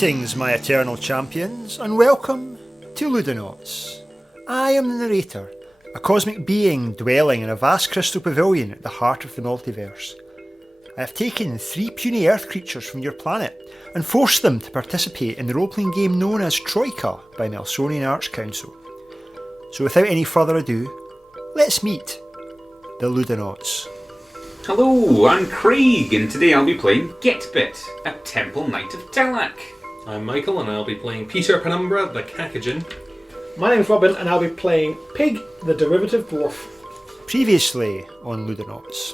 Greetings, my eternal champions, and welcome to Ludonauts. I am the narrator, a cosmic being dwelling in a vast crystal pavilion at the heart of the multiverse. I have taken 3 puny earth creatures from your planet and forced them to participate in the role-playing game known as Troika by Nelsonian Arts Council. So without any further ado, let's meet the Ludonauts. Hello, I'm Craig, and today I'll be playing Getbit, a Temple Knight of Telak. I'm Michael, and I'll be playing Peter Penumbra, the Cacogin. My name's Robin, and I'll be playing Pig, the Derivative Dwarf. Previously on Ludonauts,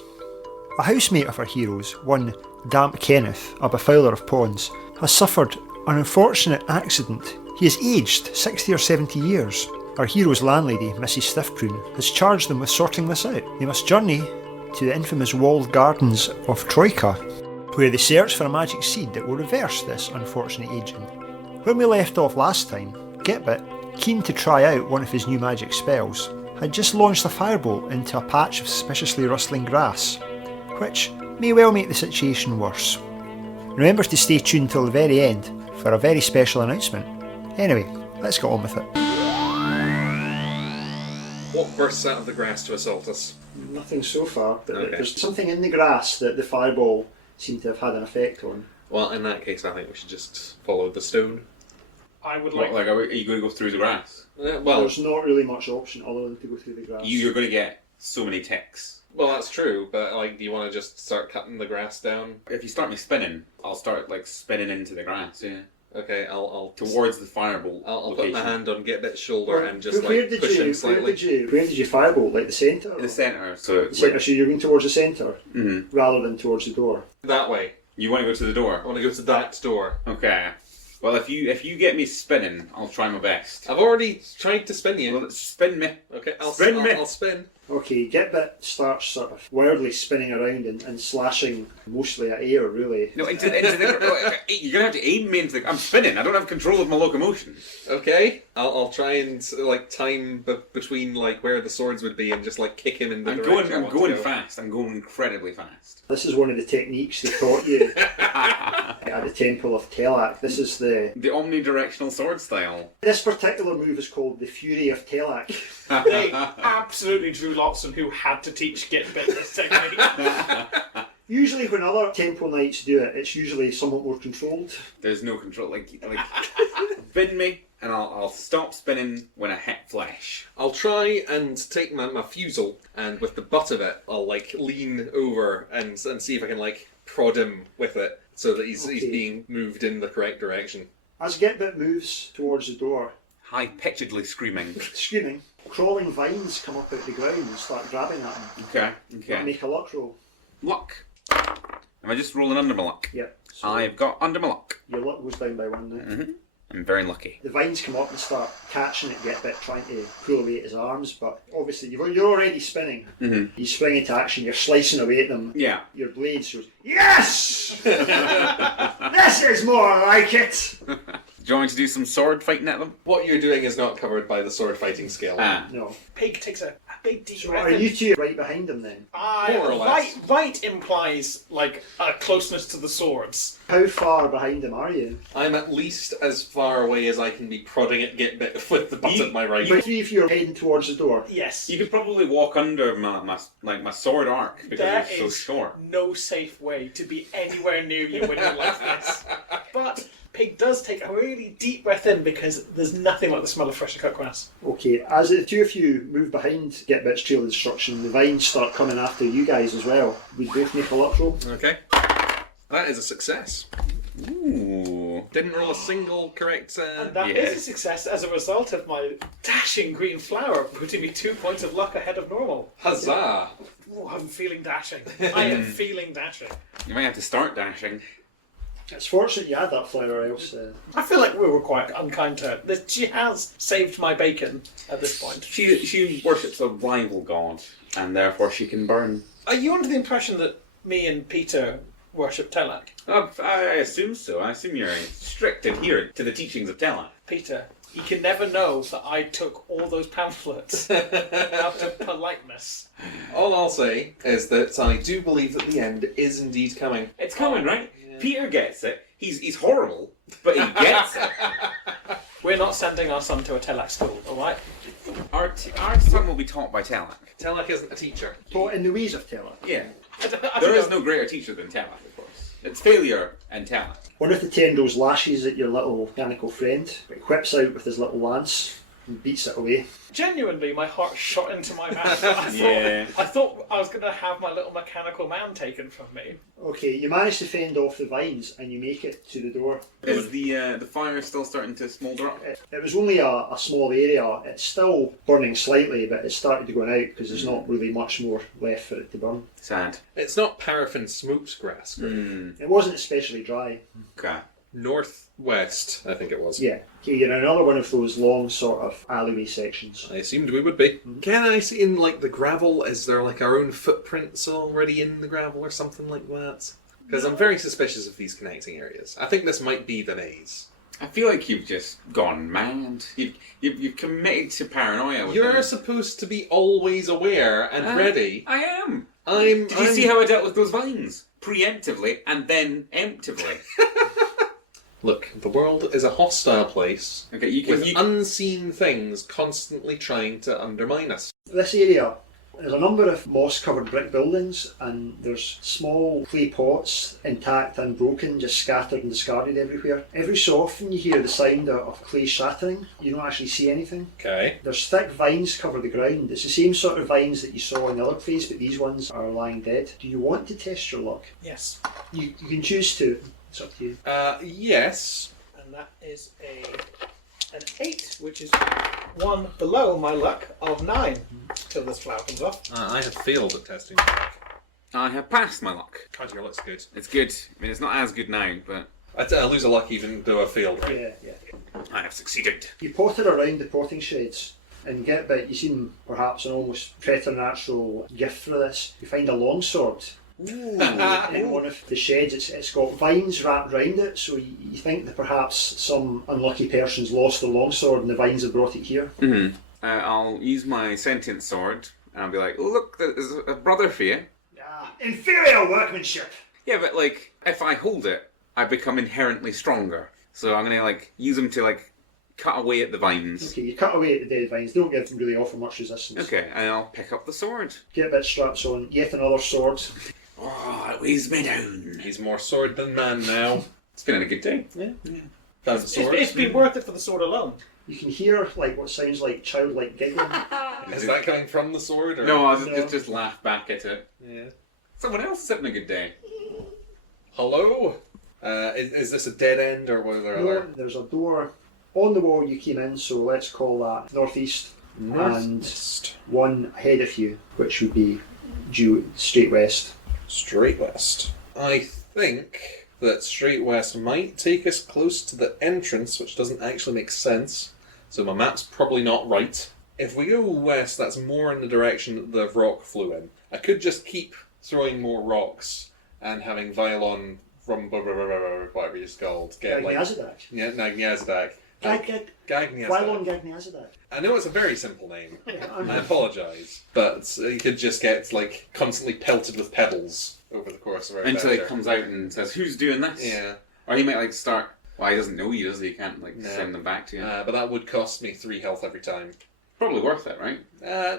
a housemate of our heroes, one Damp Kenneth, a befouler of ponds, has suffered an unfortunate accident. He has aged 60 or 70 years. Our hero's landlady, Mrs. Stiffprune, has charged them with sorting this out. They must journey to the infamous walled gardens of Troika, where they search for a magic seed that will reverse this unfortunate aging. When we left off last time, Getbit, keen to try out one of his new magic spells, had just launched a firebolt into a patch of suspiciously rustling grass, which may well make the situation worse. Remember to stay tuned till the very end for a very special announcement. Anyway, let's get on with it. What bursts out of the grass to assault us? Nothing so far, but Okay. there's something in the grass that the fireball seemed to have had an effect on. Well, in that case, I think we should just follow the stone. I would What, like... are you going to go through the grass? Well, There's not really much option other than to go through the grass. You're going to get so many ticks. well, that's true, but do you want to just start cutting the grass down? If you start me spinning, I'll start spinning into the grass, yeah. Okay, I'll Towards the firebolt I'll put location. my hand on Getbit's shoulder and just where push him slightly. Where did you firebolt? Like the centre? In the centre, so... The centre, so you're going towards the centre Mm-hmm. rather than towards the door. That way. You want to go to the I door? want to go to that door. Okay. Well, if you get me spinning, I'll try my best. I've already tried to spin you. Well, spin me. Okay, I'll Spin me. I'll spin. Okay, Getbit starts sort of wildly spinning around and slashing mostly at air, really. No, into the... No, you're going to have to aim me into the... I'm spinning. I don't have control of my locomotion. Okay, I'll try and time between where the swords would be and just kick him in the direction I I'm want to going go. fast. I'm going incredibly fast. This is one of the techniques they taught you at the Temple of Telak. This is The omnidirectional sword style. This particular move is called the Fury of Telak. They absolutely drew lots on who had to teach Getbit this technique. Usually when other Temple Knights do it, it's usually somewhat more controlled. There's no control. Spin me, and I'll stop spinning when I hit flesh. I'll try and take my fusel, and with the butt of it, I'll lean over and see if I can prod him with it, so that he's being moved in the correct direction. As Getbit moves towards the door, High-pitchedly screaming. screaming, crawling vines come up out the ground and start grabbing at him. Okay. Make a luck roll. Luck. Am I just rolling under my luck? Yep. So I've got under my luck. your luck goes down by 1 now. Mm-hmm. I'm very lucky. The vines come up and start catching at Getbit, trying to pull away at his arms, but obviously you're already spinning. Mm-hmm. You spring into action, you're slicing away at them. Yeah. Your blade goes, yes! This is more like it! Do you want me to do some sword fighting at them? What you're doing is not covered by the sword fighting skill. No. Pig takes a big deep So breath are in. you two right behind him then? More or less. Right implies a closeness to the swords. How far behind him are you? I'm at least as far away as I can be prodding at Getbit with the butt of my right. But 3 of you are heading towards the door. Yes. You could probably walk under my sword arc because There it's so is short. no safe way to be anywhere near you when you're like this. But Pig does take a really deep breath in because there's nothing like the smell of freshly cut grass. Okay, as the 2 of you move behind Getbit's trail of destruction, the vines start coming after you guys as well. We both make a luck roll. Okay. That is a success. Ooh. Didn't roll a single correct... And that Yeah. is a success as a result of my dashing green flower putting me 2 points of luck ahead of normal. Huzzah! Oh, I'm feeling dashing. I am feeling dashing. You might have to start dashing. It's fortunate you had that flower, else... I feel like we were quite unkind to her. She has saved my bacon at this point. She worships a rival god, and therefore she can burn. Are you under the impression that me and Peter worship Telak? I assume so. I assume you're a strict adherent to the teachings of Telak. Peter, you can never know that I took all those pamphlets out of politeness. All I'll say is that I do believe that the end is indeed coming. It's coming, right? Peter gets it. He's horrible, but he gets it. We're not sending our son to a Telak school, alright? Our son will be taught by Telak. Telak isn't a teacher. Taught in the ways of Telak. Yeah. I There don't is know. no greater teacher than Telak, of course. It's failure and Telak. One of the Tendrils lashes at your little mechanical friend, but whips out with his little lance and beats it away. Genuinely, my heart shot into my mouth. Yeah. I thought I was going to have my little mechanical man taken from me. Okay, you manage to fend off the vines and you make it to the door. Is the fire still starting to smoulder up? It was only a small area. It's still burning slightly, but it's started to go out because there's not really much more left for it to burn. Sad. It's not paraffin smoked grass. It wasn't especially dry. Okay. Northwest, I think it was. Yeah. Okay, you're in another one of those long sort of alleyway sections. I assumed we would be. Can I see in like the gravel? Is there like our own footprints already in the gravel or something like that? Because I'm very suspicious of these connecting areas. I think this might be the maze. I feel like you've just gone mad. You've committed to paranoia. With You're this. supposed to be always aware and ready. I am. Did Did you see how I dealt with those vines? Preemptively and then emptively. Look, the world is a hostile place Okay, you with can. unseen things constantly trying to undermine us. This area, there's a number of moss-covered brick buildings, and there's small clay pots, intact and broken, just scattered and discarded everywhere. Every so often you hear the sound of clay shattering. You don't actually see anything. Okay. There's thick vines cover the ground. It's the same sort of vines that you saw in the other place, but these ones are lying dead. Do you want to test your luck? Yes. You can choose to. It's up to you. Yes. And that is an 8, which is one below my luck of 9. Till this flower comes off. I have failed at testing my luck. I have passed my luck. God, your luck's good. It's good. I mean, it's not as good now, but I lose a luck even though I failed, right? Yeah. I have succeeded. You potter around the potting sheds and get a bit, you seem perhaps an almost preternatural gift for this. You find a longsword in one of the sheds. It's got vines wrapped round it, so you think that perhaps some unlucky person's lost the longsword and the vines have brought it here. Mm-hmm. I'll use my sentient sword and I'll be like, oh, look, there's a brother for you. Inferior workmanship! Yeah, but like, if I hold it, I become inherently stronger. So I'm gonna like use them to like cut away at the vines. Okay, you cut away at the dead vines, don't give them really offer much resistance. Okay, and I'll pick up the sword. Get a bit straps on, yet another sword. Oh, it weighs me down. He's more sword than man now. It's been a good day. Yeah. Found the sword. It's been worth it for the sword alone. You can hear like what sounds like childlike giggling. Is that coming from the sword? Or? No, I'll No. just laugh back at it. Yeah. Someone else is having a good day. Hello? Is this a dead end or was there No, other? there's a door on the wall you came in, so let's call that northeast, Northeast. and one ahead of you, which would be due straight west. Straight west. I think that straight west might take us close to the entrance, which doesn't actually make sense. So my map's probably not right. If we go west, that's more in the direction that the rock flew in. I could just keep throwing more rocks and having Violon from whatever it's called. Get like Gagniazadak. yeah, Nagniazadak. Gagniazadak. Wylon Gagniazadak. I know it's a very simple name. Yeah, I apologise, but you could just get like constantly pelted with pebbles over the course of our Until he adventure. comes out and says, "Who's doing this?" Yeah, Or he might like start. Well, he doesn't know you, does he? He can't like No. send them back to you. but that would cost me 3 health every time. Probably worth it, right?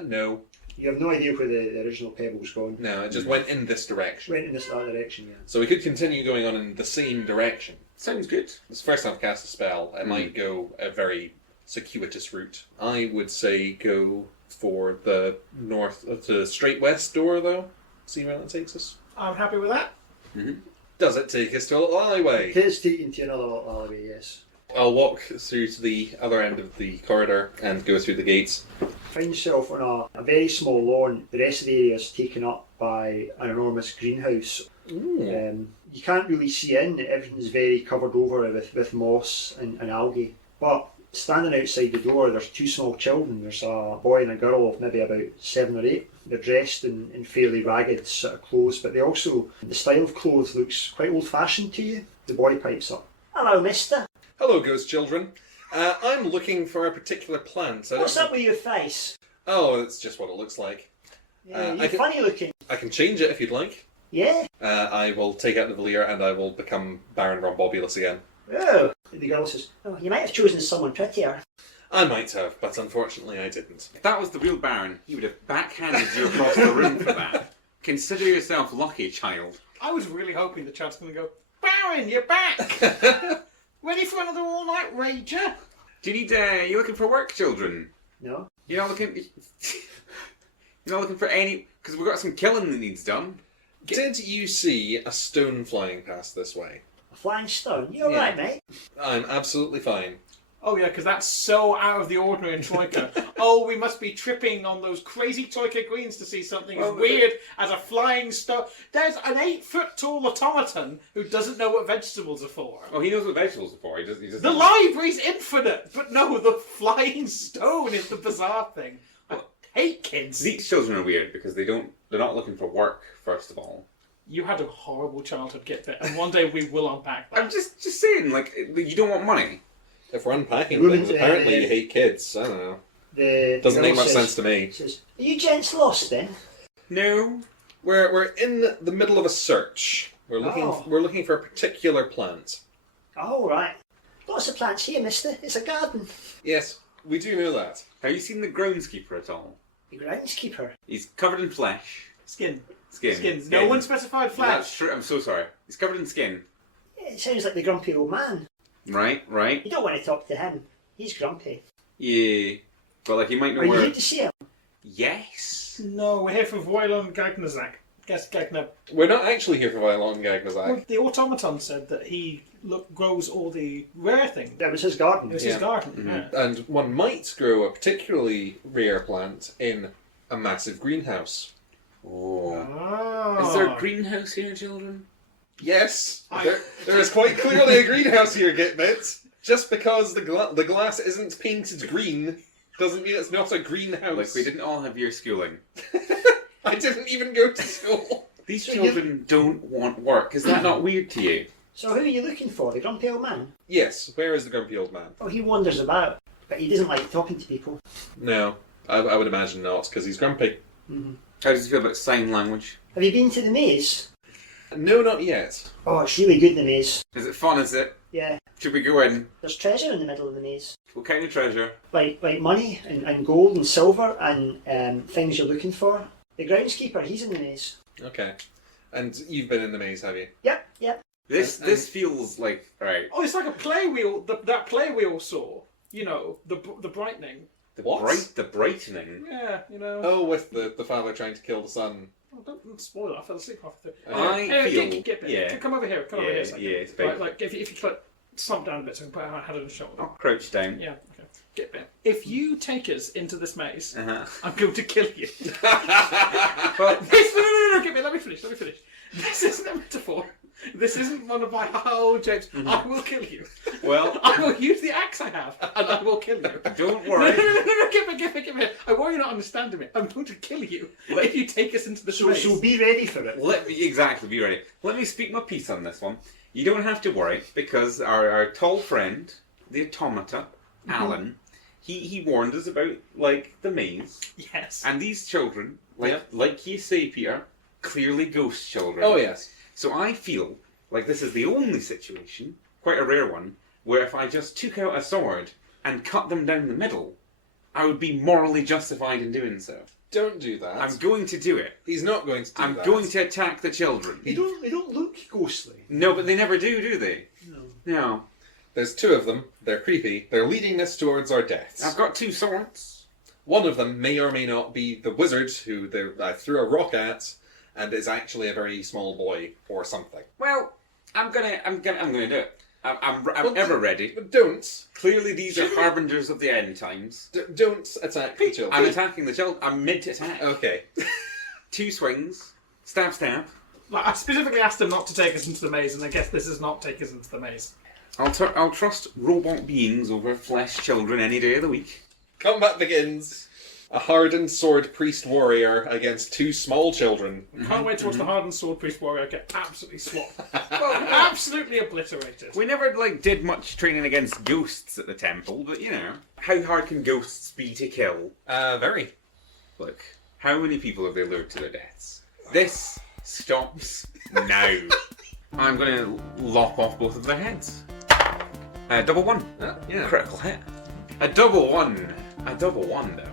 No, You have no idea where the original pebble's gone. no, it just went in this direction. Went in that direction, yeah. So we could continue going on in the same direction. Sounds good. It's the first time I've cast a spell. I might go a very circuitous route. I would say go for the north, the straight west door though. See where that takes us. I'm happy with that. Does it take us to a little alleyway? It is taken to another little alleyway, yes. I'll walk through to the other end of the corridor and go through the gates. Find yourself on a very small lawn. The rest of the area is taken up by an enormous greenhouse. You can't really see in. Everything's very covered over with moss and algae. But standing outside the door, there's 2 small children. There's a boy and a girl of maybe about 7 or 8. They're dressed in fairly ragged sort of clothes, but the style of clothes looks quite old-fashioned to you. The boy pipes up. "Hello, mister. Hello, ghost children. I'm looking for a particular plant. What's up with your face? Oh, it's just what it looks like. Yeah, I you're can- funny looking. I can change it if you'd like. Yeah? I will take out the veneer and I will become Baron Rombobulus again. Oh, the girl says, oh, you might have chosen someone prettier. I might have, but unfortunately I didn't. If that was the real Baron, he would have backhanded you across the room for that. Consider yourself lucky, child. I was really hoping the child's going to go, Baron, you're back! Ready for another all-night rager? Do you need, you looking for work, children? No. You're not looking... You're not looking for any... Because we've got some killing that needs done. Did you see a stone flying past this way? A flying stone? You alright, mate? I'm absolutely fine. Oh yeah, because that's so out of the ordinary in Troika. Oh, we must be tripping on those crazy Troika greens to see something as weird as a flying stone. There's an 8-foot-tall automaton who doesn't know what vegetables are for. Oh, he knows what vegetables are for. He just The library's infinite, but no, the flying stone is the bizarre thing. I hate kids. These children are weird because they're not looking for work, first of all. You had a horrible childhood, Gitbit, and one day we will unpack that. I'm just saying, like, you don't want money. If we're unpacking Women- things, apparently you hate kids. I don't know. The Doesn't girl make much says- sense to me. Says, are you gents lost then? No. We're in the middle of a search. We're looking for a particular plant. Oh, right. Lots of plants here, mister. It's a garden. Yes, we do know that. Have you seen the groundskeeper at all? The groundskeeper. He's covered in flesh. Skin. Skin. No one specified flesh. That's true. I'm so sorry. He's covered in skin. It sounds like the grumpy old man. Right. You don't want to talk to him. He's grumpy. Yeah. But, like, you might know Are you where... here to see him? Yes. No, we're here for Voilon Gagnazak. Guess Gagna. We're not actually here for Violon Gagnazak. Well, the automaton said that he grows all the rare things. That was his garden. It was Yeah. his garden. Mm-hmm. Yeah. And one might grow a particularly rare plant in a massive greenhouse. Oh. Ah. Is there a greenhouse here, children? Yes, there is quite clearly a greenhouse here, Gitbit. Just because the glass isn't painted green doesn't mean it's not a greenhouse. Like, we didn't all have your schooling. I didn't even go to school. These children don't want work. Is that not weird to you? So who are you looking for? The grumpy old man? Yes, where is the grumpy old man? Oh, he wanders about, but he doesn't like talking to people. No, I would imagine not, because he's grumpy. Mm-hmm. How does he feel about sign language? Have you been to the maze? No, not yet. Oh, it's really good, the maze. Is it fun, is it? Yeah. Should we go in? There's treasure in the middle of the maze. What kind of treasure? Like money and gold and silver and things you're looking for. The groundskeeper, he's in the maze. Okay. And you've been in the maze, have you? Yep. This feels like... Right. Oh, it's like a play wheel. That play wheel saw. You know, the brightening. What? The brightening. Yeah, you know. Oh, with the father trying to kill the son. Oh, don't spoil it. I fell asleep half the thing. I feel... Come over here. Come over here a second. Yeah, it's big. Right, like if you like slump down a bit so I can put our head on the shoulder. I'll crouch down. Yeah. Okay. Get bit. If you take us into this maze, Uh-huh. I'm going to kill you. Well, No, get me. Let me finish. This isn't a metaphor. This isn't one of my jokes. I will kill you. well, I will use the axe I have, and I will kill you. don't worry. No, give me. I worry you're not understanding me. I'm going to kill you if you take us into the maze. So be ready for it. Let me be ready. Let me speak my piece on this one. You don't have to worry because our tall friend, the automata, Alan, he warned us about like the maze Yes. and these children, like you say, Peter, clearly ghost children. Oh, yes. So I feel like this is the only situation, quite a rare one, where if I just took out a sword and cut them down the middle, I would be morally justified in doing so. Don't do that. I'm going to do it. He's not going to do I'm that. going to attack the children. They don't look ghostly. No, but they never do they? No. There's two of them. They're creepy. They're leading us towards our deaths. I've got two swords. One of them may or may not be the wizard who I threw a rock at, and is actually a very small boy or something. Well, I'm gonna do it. I'm ever ready. But don't. Clearly, these are harbingers of the end times. Don't attack the children. I'm attacking the children. I'm mid-attack. Okay. Two swings. Stab, stab. Like, I specifically asked him not to take us into the maze, and I guess this does not take us into the maze. I'll trust robot beings over flesh children any day of the week. Combat begins. A hardened sword priest warrior against two small children. Can't wait to watch the hardened sword priest warrior get absolutely swapped. Absolutely obliterated. We never did much training against ghosts at the temple, but you know, how hard can ghosts be to kill? Very. Look, how many people have they lured to their deaths? This stops now. I'm gonna lop off both of their heads. Double one. Yeah. Critical hit. A double one. A double one, though.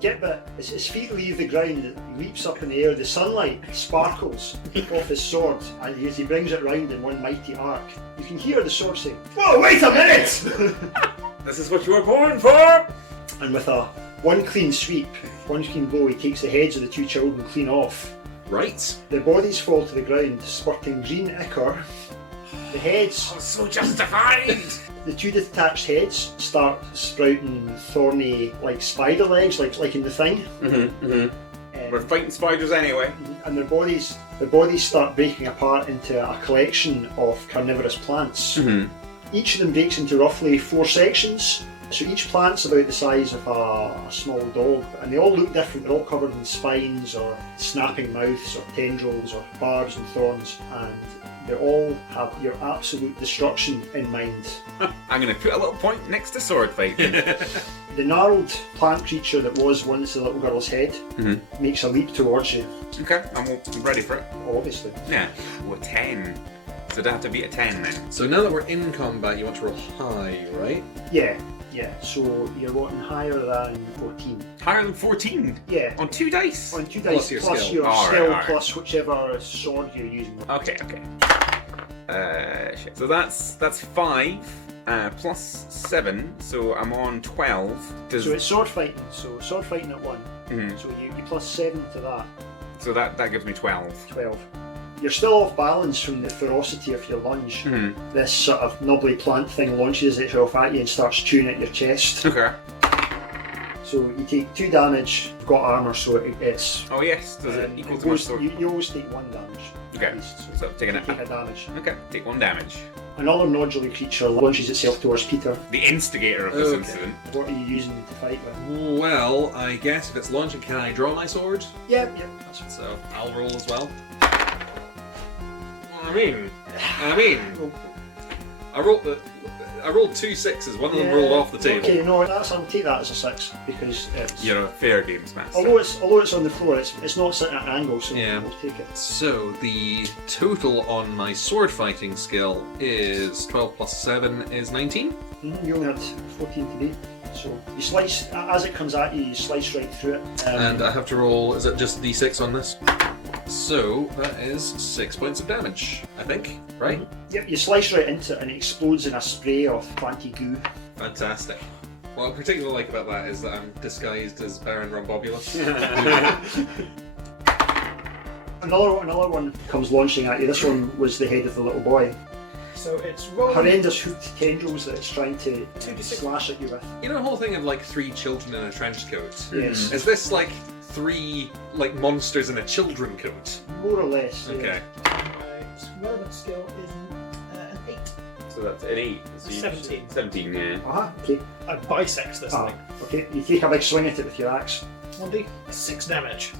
Gitbit, as his feet leave the ground, he leaps up in the air. The sunlight sparkles off his sword, and as he brings it round in one mighty arc, you can hear the sword say, "Whoa, wait a minute!" This is what you were born for! And with a one clean sweep, one clean blow, he takes the heads of the two children clean off. Right. Their bodies fall to the ground, spurting green ichor. The heads, Oh, so justified! the two detached heads start sprouting thorny, like spider legs, like in the Thing. We're fighting spiders anyway. And their bodies start breaking apart into a collection of carnivorous plants. Each of them breaks into roughly 4 sections. So each plant's about the size of a small dog, and they all look different. They're all covered in spines or snapping mouths or tendrils or barbs and thorns, and they all have your absolute destruction in mind. I'm going to put a little point next to sword fighting. The gnarled plant creature that was once the little girl's head makes a leap towards you, Okay, I'm ready for it. obviously. Yeah. Oh, a 10. So it'd have to be a 10 then. So now that we're in combat, you want to roll high, right? Yeah. So you're wanting higher than 14. Higher than 14? Yeah. On 2 dice? On 2 Plus dice your plus skill. your Alright, skill alright. plus whichever sword you're using. Okay. Shit. So that's 5 plus 7, so I'm on 12. Does, So it's sword fighting. So sword fighting at 1. Mhm. So you plus 7 to that, So that gives me 12. 12. You're still off balance from the ferocity of your lunge. This sort of knobbly plant thing launches itself at you and starts chewing at your chest. Okay. So you take 2 damage. You've got armour, so it's. Oh yes, does it equal to my goes, sword? you always take 1 damage. Okay, At least, so taking you it. take a damage. Okay, take 1 damage. Another nodular creature launches itself towards Peter. The instigator of this Okay. incident. What are you using to fight with? Well, I guess if it's launching, can I draw my sword? Yeah, that's fine. So I'll roll as well. I mean, I rolled 2 6s. One of them rolled off the table. Okay, no, I'll take that as a 6 because it's. You're a fair games master. Although it's on the floor, it's not sitting at an angle, so Yeah. we'll take it. So the total on my sword fighting skill is 12 plus 7 is 19. You only had 14 today, so you slice as it comes at you. You slice right through it. And I have to roll, is it just d6 on this? So that is 6 points of damage, I think, right? Yep, you slice right into it and it explodes in a spray of planty goo. Fantastic. What I particularly like about that is that I'm disguised as Baron Rombobulus. Another one comes launching at you. This one was the head of the little boy. So it's rolling. Horrendous hooked tendrils that it's trying to 2d6. slash at you with. You know the whole thing of like 3 children in a trench coat? Yes, Is this like 3 like monsters in a children coat? more or less. yeah. Okay. My relevant skill is an 8. So that's an 8. So 17. 17, yeah. Okay. I bisect this thing. Okay. You take a big swing at it with your axe. 1d 6 damage.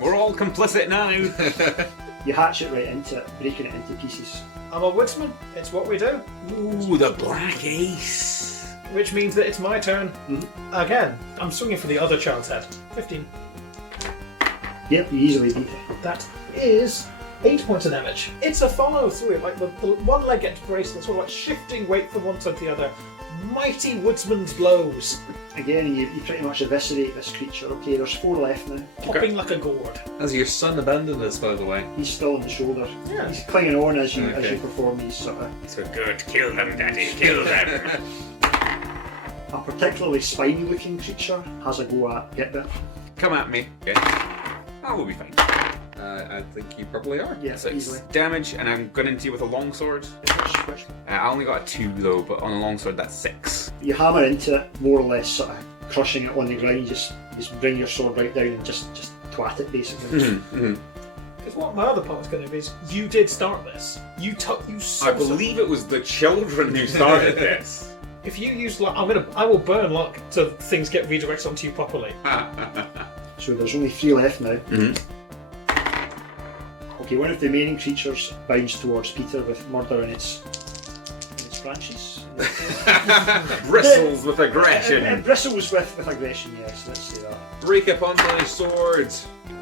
We're all complicit now. You hatch it right into it, breaking it into pieces. I'm a woodsman. It's what we do. Ooh, the black ace. Which means that it's my turn. Again, I'm swinging for the other child's head. 15. Yep, you easily beat it. That is 8 points of damage. It's a follow through. Like the one leg gets braced, and sort of like shifting weight from one side to the other. Mighty woodsman's blows. Again, you pretty much eviscerate this creature. Okay, there's 4 left now. Popping like a gourd. Has your son abandoned us, by the way? He's still on the shoulder. Yeah. He's clinging on as you Okay. perform these sort of. So good. Kill them, Daddy. Kill them. A particularly spiny looking creature has a go at Gitbit. Come at me. Okay. I will be fine. I think you probably are. Yeah, 6 easily. damage, and I'm going into you with a longsword. Which I only got a 2 though, but on a longsword that's 6. you hammer into it, more or less sort of crushing it on the ground. You just bring your sword right down and just twat it basically. Because what my other part's going to be is, you did start this. You I believe it was the children who started this. If you use luck, I will burn luck till things get redirected onto you properly. So there's only 3 left now. Okay, one of the remaining creatures bounds towards Peter with murder in its branches. Bristles with It aggression. bristles with aggression, yes, let's say that. Break upon my sword.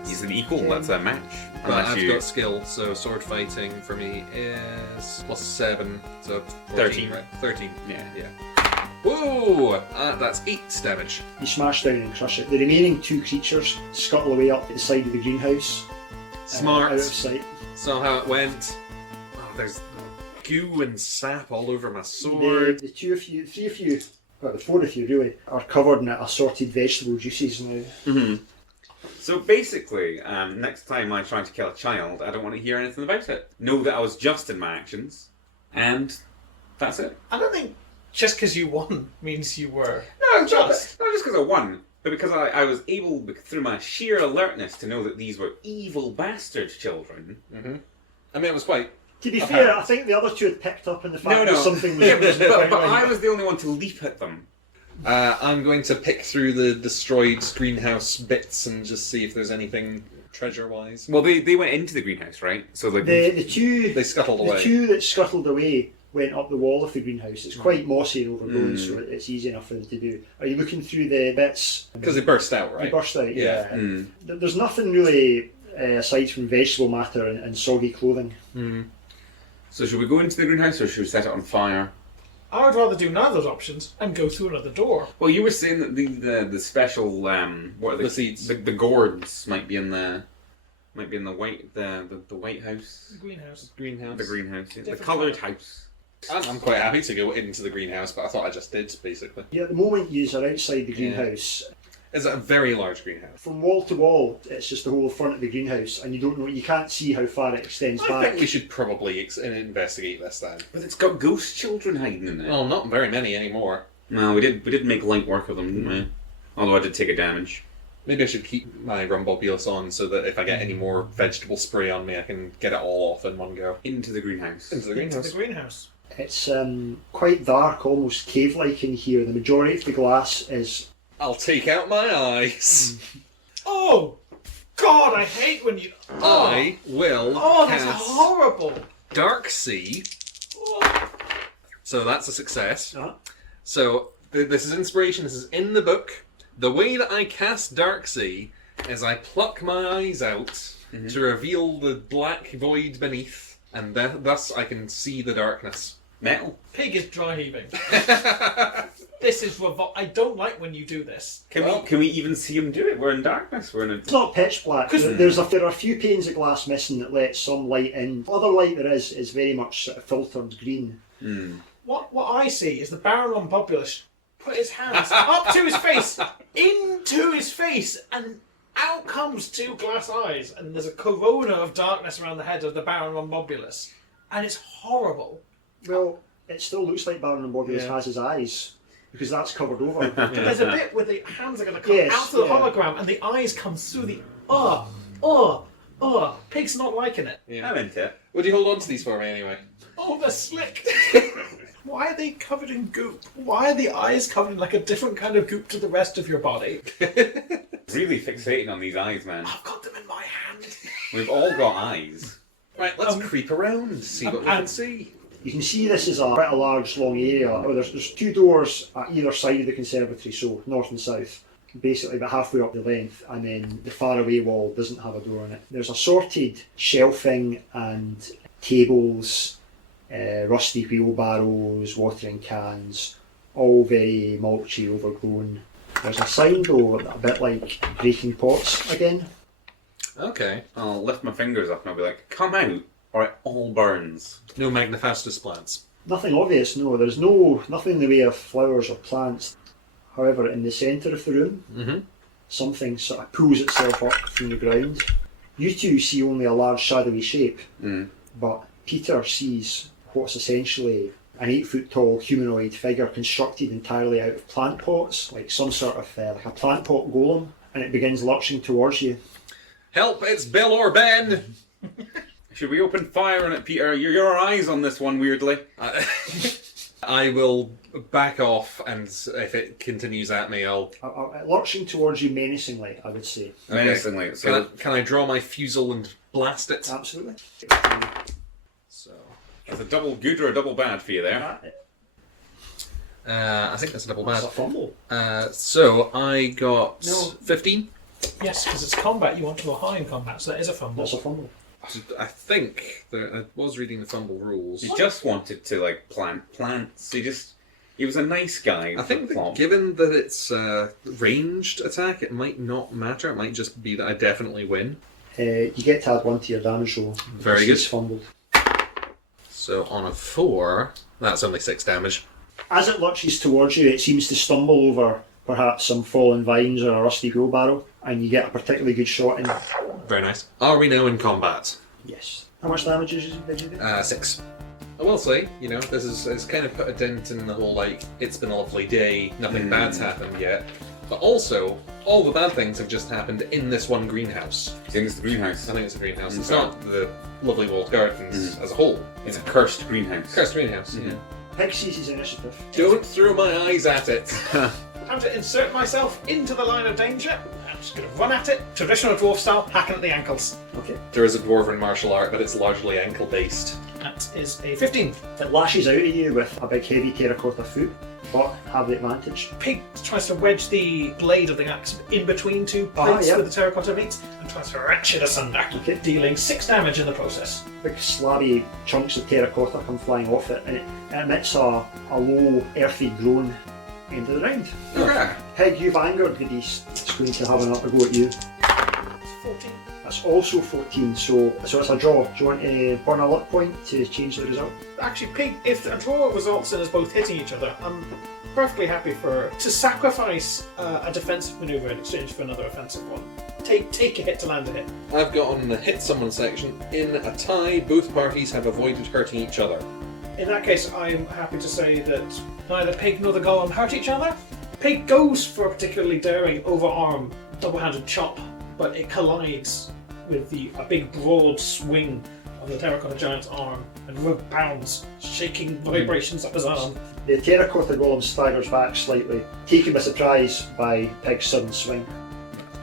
He's an equal. That's a match. But Unless I've you... got skill, so sword fighting for me is +7, so 14, 13. right? 13. Yeah. Whoa! That's 8 damage. You smash down and crush it. The remaining 2 creatures scuttle away up the side of the greenhouse. Smart. Out of sight. Saw how it went. Oh, there's goo and sap all over my sword. The 3 of you, well, the 4 of you really, are covered in assorted vegetable juices now. Mm-hmm. So basically, next time I try to kill a child, I don't want to hear anything about it. Know that I was just in my actions, and that's it. I don't think just because you won means you were. No, not just because I won, but because I was able, through my sheer alertness, to know that these were evil bastard children. Mm-hmm. I mean, it was quite... To be fair, I think the other 2 had picked up on the fact that something was... Yeah, but I was the only one to leap at them. I'm going to pick through the destroyed greenhouse bits and just see if there's anything treasure-wise. Well, they went into the greenhouse, right? So The 2... They scuttled away. The 2 that scuttled away went up the wall of the greenhouse. It's quite mossy and overgrown, so it's easy enough for them to do. Are you looking through the bits? Because they burst out, right? They burst out, yeah. Mm. There's nothing really, aside from vegetable matter and soggy clothing. Mm. So should we go into the greenhouse or should we set it on fire? I would rather do neither of those options and go through another door. Well, you were saying that the special what are they? The seeds. The gourds might be in the White House. The greenhouse. Greenhouse. The greenhouse. Yeah. The Different coloured colour. house. I'm quite happy to go into the greenhouse, but I thought I just did, basically. Yeah, at the moment you are outside the greenhouse. Is it a very large greenhouse? From wall to wall, it's just the whole front of the greenhouse, and you can't see how far it extends I back. think we should probably investigate this then. But it's got ghost children hiding in it. Well, not very many anymore. No, we did make light work of them, didn't we? Although I did take a damage. Maybe I should keep my Rumbobulus on so that if I get any more vegetable spray on me, I can get it all off in one go. Into the greenhouse. Into the Into greenhouse. the greenhouse. It's quite dark, almost cave-like in here. The majority of the glass is... I'll take out my eyes. Oh! God, I hate when you... I will Oh, that's cast horrible! Dark Sea. Oh. So that's a success. Uh-huh. So this is inspiration. This is in the book. The way that I cast Dark Sea is I pluck my eyes out to reveal the black void beneath, and thus I can see the darkness. Metal. Pig is dry heaving. This is I don't like when you do this. Can we even see him do it? We're in darkness. We're in a... It's not pitch black. There are a few panes of glass missing that let some light in. Other light there is very much sort of filtered green. What I see is the Baron Rumbobulus put his hands up to his face, into his face, and out comes 2 glass eyes, and there's a corona of darkness around the head of the Baron Rumbobulus, and it's horrible. Well, it still looks like Baron and Bobbulus has his eyes, because that's covered over. There's a bit where the hands are going to come Yes, out of the yeah. hologram, and the eyes come through the... Pig's not liking it. Yeah. I'm into it. Would you hold on to these for me anyway? Oh, they're slick. Why are they covered in goop? Why are the eyes covered in like a different kind of goop to the rest of your body? Really fixating on these eyes, man. I've got them in my hand. We've all got eyes. Right, let's creep around and see what we can see. You can see this is quite a large, long area. Oh, there's 2 doors at either side of the conservatory, so north and south. Basically about halfway up the length, and then the far away wall doesn't have a door in it. There's assorted shelving and tables, rusty wheelbarrows, watering cans, all very mulchy, overgrown. There's a sign though, a bit like breaking pots again. Okay. I'll lift my fingers up and I'll be like, come out or it all burns. No Magnifastus plants. Nothing obvious, no. There's nothing in the way of flowers or plants. However, in the centre of the room, something sort of pulls itself up from the ground. You 2 see only a large shadowy shape, but Peter sees what's essentially an 8-foot tall humanoid figure constructed entirely out of plant pots, like some sort of like a plant pot golem, and it begins lurching towards you. Help! It's Bill or Ben! Should we open fire on it, Peter? Your eyes on this one, weirdly. I will back off, and if it continues at me, I'll... Lurching towards you menacingly, I would say. Menacingly. So Can I draw my fusel and blast it? Absolutely. So, that's a double good or a double bad for you there. I think that's a double That's bad. a fumble. So I got No. 15. Yes, because it's combat. You want to go high in combat, so that is a fumble. That's a fumble. I think that I was reading the fumble rules. He just wanted to like plant plants. He was a nice guy. I think that given that it's ranged attack, it might not matter. It might just be that I definitely win. You get to add 1 to your damage roll. Very good. He's fumbled. So on a 4, that's only 6 damage. As it lurches towards you, it seems to stumble over perhaps some fallen vines or a rusty wheelbarrow, and you get a particularly good shot in. Very nice. Are we now in combat? Yes. How much damage did you do? 6. I will say, this is kind of put a dent in the whole, like, it's been a lovely day, nothing bad's happened yet. But also, all the bad things have just happened in this one greenhouse. I think it's the greenhouse. I think it's a greenhouse. It's not the lovely walled gardens as a whole. It's a cursed greenhouse. Cursed greenhouse. Pig sees his initiative. Don't throw my eyes at it. Time to insert myself into the line of danger. I'm just going to run at it, traditional dwarf style, hacking at the ankles. Okay. There is a dwarven martial art, but it's largely ankle-based. That is a 15. It lashes out at you with a big heavy terracotta foot, but have the advantage. Pig tries to wedge the blade of the axe in between two plates where the terracotta meets and tries to wrench it asunder, dealing 6 damage in the process. Big slabby chunks of terracotta come flying off it, and it emits a low, earthy groan. End of the round. Okay. Pig, you've angered the beast. It's going to have another go at you. 14. That's also 14, so it's a draw. Do you want to burn a luck point to change the result? Actually, Pig, if a draw results in us both hitting each other, I'm perfectly happy to sacrifice a defensive maneuver in exchange for another offensive one. Take a hit to land a hit. I've got on the hit someone section. In a tie, both parties have avoided hurting each other. In that case, I'm happy to say that neither Pig nor the Golem hurt each other. Pig goes for a particularly daring overarm double-handed chop, but it collides with a big broad swing of the terracotta giant's arm and rebounds, shaking vibrations up his arm. The terracotta golem staggers back slightly, taken by surprise by Pig's sudden swing.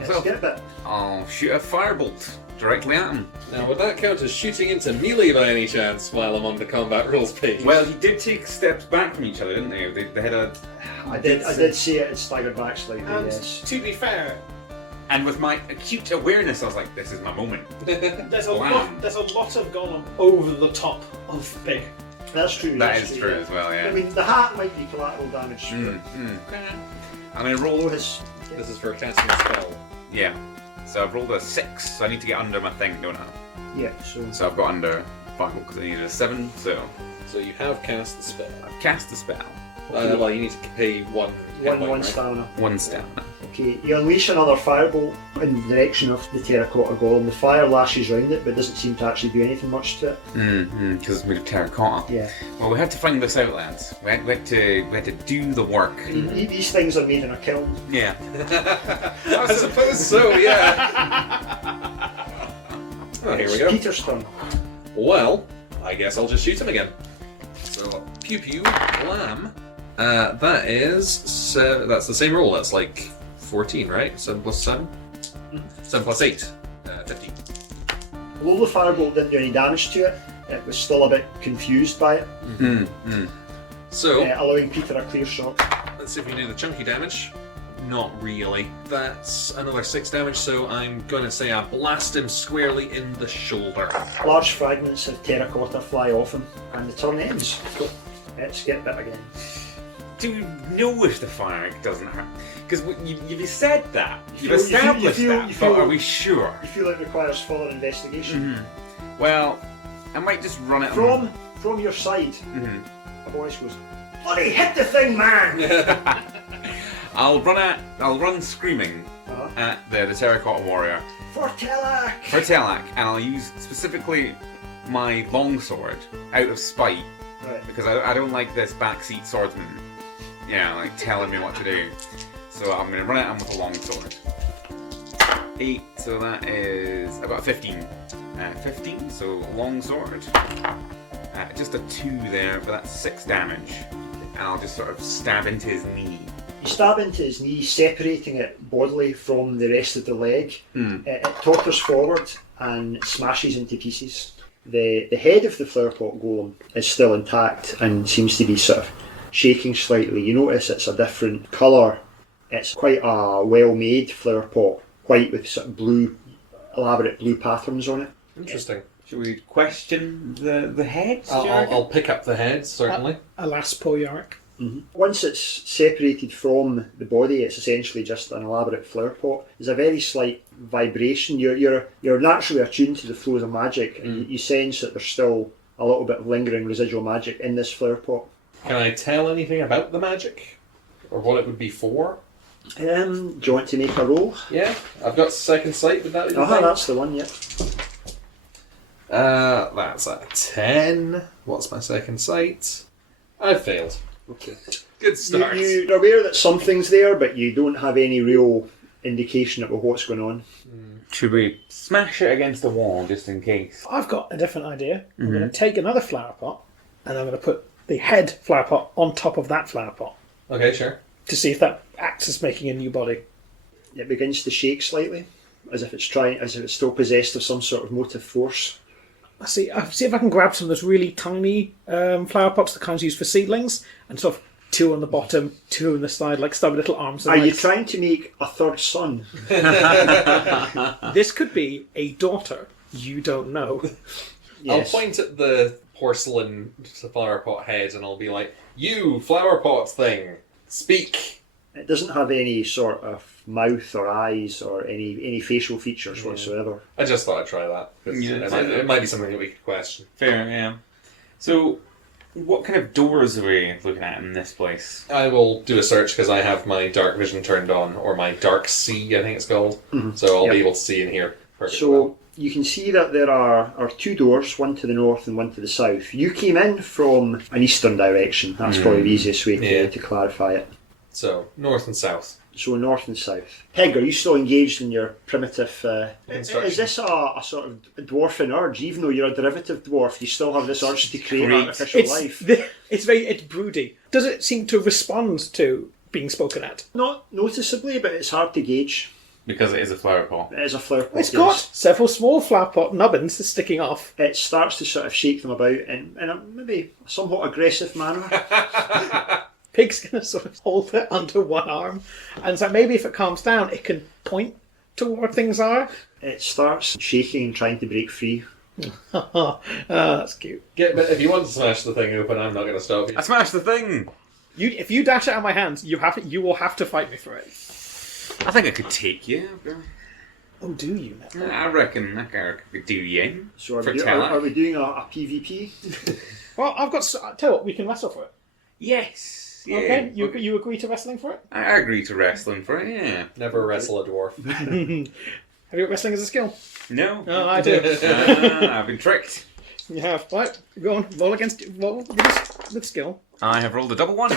Let's get a bit. I'll shoot a firebolt directly at him. Now, would that count as shooting into melee by any chance while I'm on the combat rules page? Well, he did take steps back from each other, didn't they? They had a... I did see it staggered back slightly, And yes. to be fair, And with my acute awareness, I was like, this is my moment. there's a Blam. lot of Golem over the top of Pig. That's true. That that's is true as well, yeah. I mean, the hat might be collateral damage. I'm going to roll His, This is for casting a spell. Yeah. So I've rolled a 6, so I need to get under my thing, don't I? yeah, so So I've got under 5 because I needed a 7, so So you have cast the spell. I've cast the spell. Well, you need to pay one hit point, one right? stamina. 1 stamina. Okay, you unleash another firebolt in the direction of the terracotta golem. The fire lashes round it, but doesn't seem to actually do anything much to it. Because it's made of terracotta. Yeah. Well, we had to find this out, lads. We had to do the work. These things are made in a kiln. Yeah. I suppose so, yeah. Oh, here we go. Peter's turn. Well, I guess I'll just shoot him again. So, pew pew, blam. That is that's the same roll. That's like 14, right? 7 plus 7? 7 plus 8. 15. Although the firebolt didn't do any damage to it, it was still a bit confused by it, So, allowing Peter a clear shot. let's see if we can do the chunky damage. Not really. That's another 6 damage, so I'm gonna say I blast him squarely in the shoulder. Large fragments of terracotta fly off him, and the turn ends. Cool. Let's get bit again. Do you know if the fire doesn't hurt? Because you've said that. You've feel- established you feel- that, you but feel- are we sure? You feel it requires further investigation. Well, I might just run it on. From your side, a voice goes, "Bloody hit the thing, man!" I'll run screaming at the terracotta warrior For Telak! for Telak, and I'll use specifically my longsword out of spite Right. because I don't like this backseat swordsman, like telling me what to do. So I'm going to run at him with a longsword. 8, so that is about 15. 15, so longsword. Just a 2 there, but that's 6 damage. And I'll just sort of stab into his knee. You stab into his knee, separating it bodily from the rest of the leg. It totters forward and smashes into pieces. The head of the flowerpot golem is still intact and seems to be sort of shaking slightly. You notice it's a different colour. It's quite a well-made flowerpot white with sort of elaborate blue patterns on it. Interesting. Should we question the heads? I'll pick up the head, certainly. Alas, poor Yorick. Mm-hmm. Once it's separated from the body, it's essentially just an elaborate flower pot. There's a very slight vibration. You're naturally attuned to the flows of magic, and you sense that there's still a little bit of lingering residual magic in this flower pot. Can I tell anything about the magic? Or what it would be for? Do you want to make a roll? Yeah, I've got second sight, would that be the thing? That's the one, yeah. That's a 10. What's my second sight? I failed. Okay. Good start. You're aware that something's there, but you don't have any real indication about what's going on. Should we smash it against the wall just in case? I've got a different idea. I'm going to take another flower pot, and I'm going to put the head flower pot on top of that flower pot Okay, sure. to see if that acts as making a new body. It begins to shake slightly, as if it's still possessed of some sort of motive force. I'll see if I can grab some of those really tiny flower pots, the kinds used for seedlings, and sort of 2 on the bottom, 2 on the side, like stubby little arms and Are you legs. trying to make a third son? This could be a daughter. You don't know. Yes. I'll point at the porcelain flower pot head and I'll be like, "You, flower pot thing, speak!" It doesn't have any sort of mouth or eyes or any facial features whatsoever. I just thought I'd try that. 'Cause Yeah, it might be something that we could question. Fair, yeah. So, what kind of doors are we looking at in this place? I will do a search because I have my dark vision turned on, or my dark see, I think it's called. So I'll be able to see in here perfectly well. So you can see that there are 2 doors, one to the north and one to the south. You came in from an eastern direction. That's probably the easiest way to clarify it. So, north and south. So north and south. Peg, are you still engaged in your primitive... Construction. Is this a sort of dwarfen urge? Even though you're a derivative dwarf, you still have this urge to create artificial life? It's broody. Does it seem to respond to being spoken at? Not noticeably, but it's hard to gauge. Because it is a flower pot. It is a flower pot. It's got several small flower pot nubbins sticking off. It starts to sort of shake them about in a maybe somewhat aggressive manner. Pig's going to sort of hold it under one arm, and so maybe if it calms down, it can point to where things are. It starts shaking and trying to break free. That's cute. But if you want to smash the thing open, I'm not going to stop you. I smashed the thing! If you dash it out of my hands, you will have to fight me for it. I think I could take you. Oh, do you now? I reckon that guy could do you. So For are talent. we doing a PvP? Well, I've got. Tell you what, we can wrestle for it. Yes. Yeah. Okay, you agree to wrestling for it? I agree to wrestling for it, yeah. Never wrestle a dwarf. Have you got wrestling as a skill? No. Oh, I do. I've been tricked. You have. Right, go on. Roll with skill. I have rolled a double 1.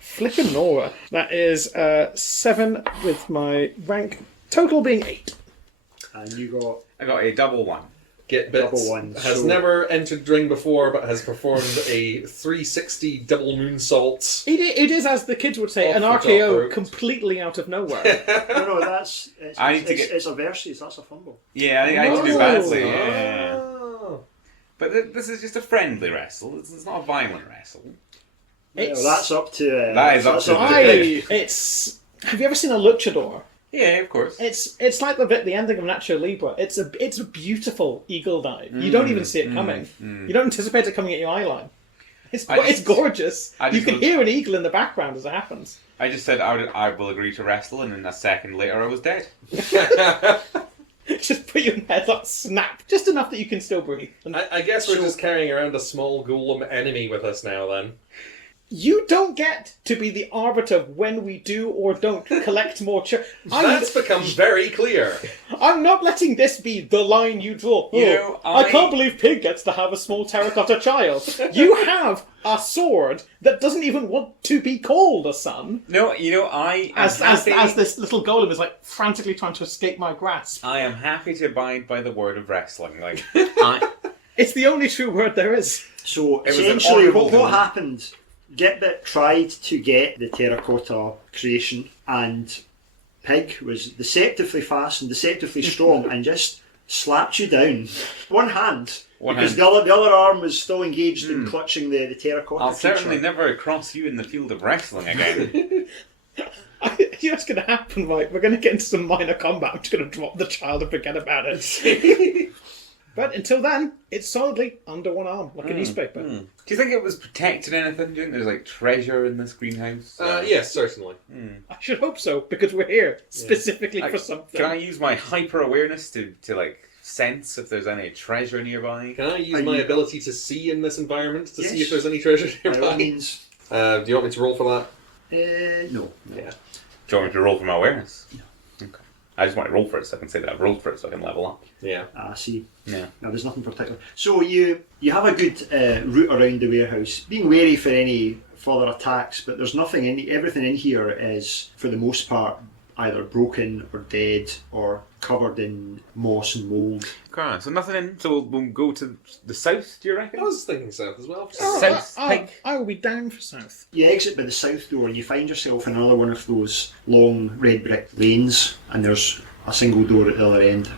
Flippin' Nora. That is 7 with my rank. Total being 8. And you got... I got a double 1. Get bits. Double one, Has so- never entered ring before, but has performed a 360 double moonsault. It is, as the kids would say, Off an the top RKO rope. completely out of nowhere. No, that's... It's a versus, that's a fumble. Yeah, I need to do badly, yeah. Oh. But this is just a friendly wrestle. It's not a violent wrestle. It's- Well, that's up to... That is up that's to Peg. It's. Have you ever seen a luchador? Yeah, of course. It's like the ending of Nacho Libre. It's a beautiful eagle dive. You don't even see it coming. You don't anticipate it coming at your eye line. It's gorgeous. You can hear an eagle in the background as it happens. I just said I will agree to wrestle, and then a second later I was dead. Just put your head up, snap, just enough that you can still breathe. And I guess we're just carrying around a small golem enemy with us now, then. you don't get to be the arbiter of when we do or don't collect more That's become very clear. I'm not letting this be the line you draw. I can't believe Pig gets to have a small terracotta child. You have a sword that doesn't even want to be called a son. No, I am As this little golem is like frantically trying to escape my grasp. I am happy to abide by the word of wrestling. Like, It's the only true word there is. So It was an essentially, honourable what move. happened? Gitbit tried to get the terracotta creation, and Pig was deceptively fast and deceptively strong, and just slapped you down. One hand. Because the other arm was still engaged in clutching the terracotta I'll creature. certainly never cross you in the field of wrestling again. You know what's going to happen, right? We're going to get into some minor combat. I'm just going to drop the child and forget about it. But until then, it's solidly under one arm, like a newspaper. Do you think it was protected anything? Do you think there's like treasure in this greenhouse? Yes, certainly. I should hope so, because we're here specifically for something. Can I use my hyper awareness to like sense if there's any treasure nearby? Can I use my ability to see in this environment to see Yes. if there's any treasure By all nearby? means. Do you want me to roll for that? No. Yeah. Do you want me to roll for my awareness? No. Okay. I just want to roll for it so I can say that I've rolled for it so I can level up. Yeah. I see. Yeah. No, there's nothing particular. So you have a good route around the warehouse, being wary for any further attacks, but there's nothing in everything in here is, for the most part, either broken or dead or covered in moss and mould. Okay, so nothing in. So we'll go to the south, do you reckon? I was thinking south as well. South pig. I will be down for south. You exit by the south door and you find yourself in another one of those long red brick lanes, and there's a single door at the other end.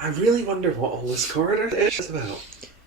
I really wonder what all this corridor is about.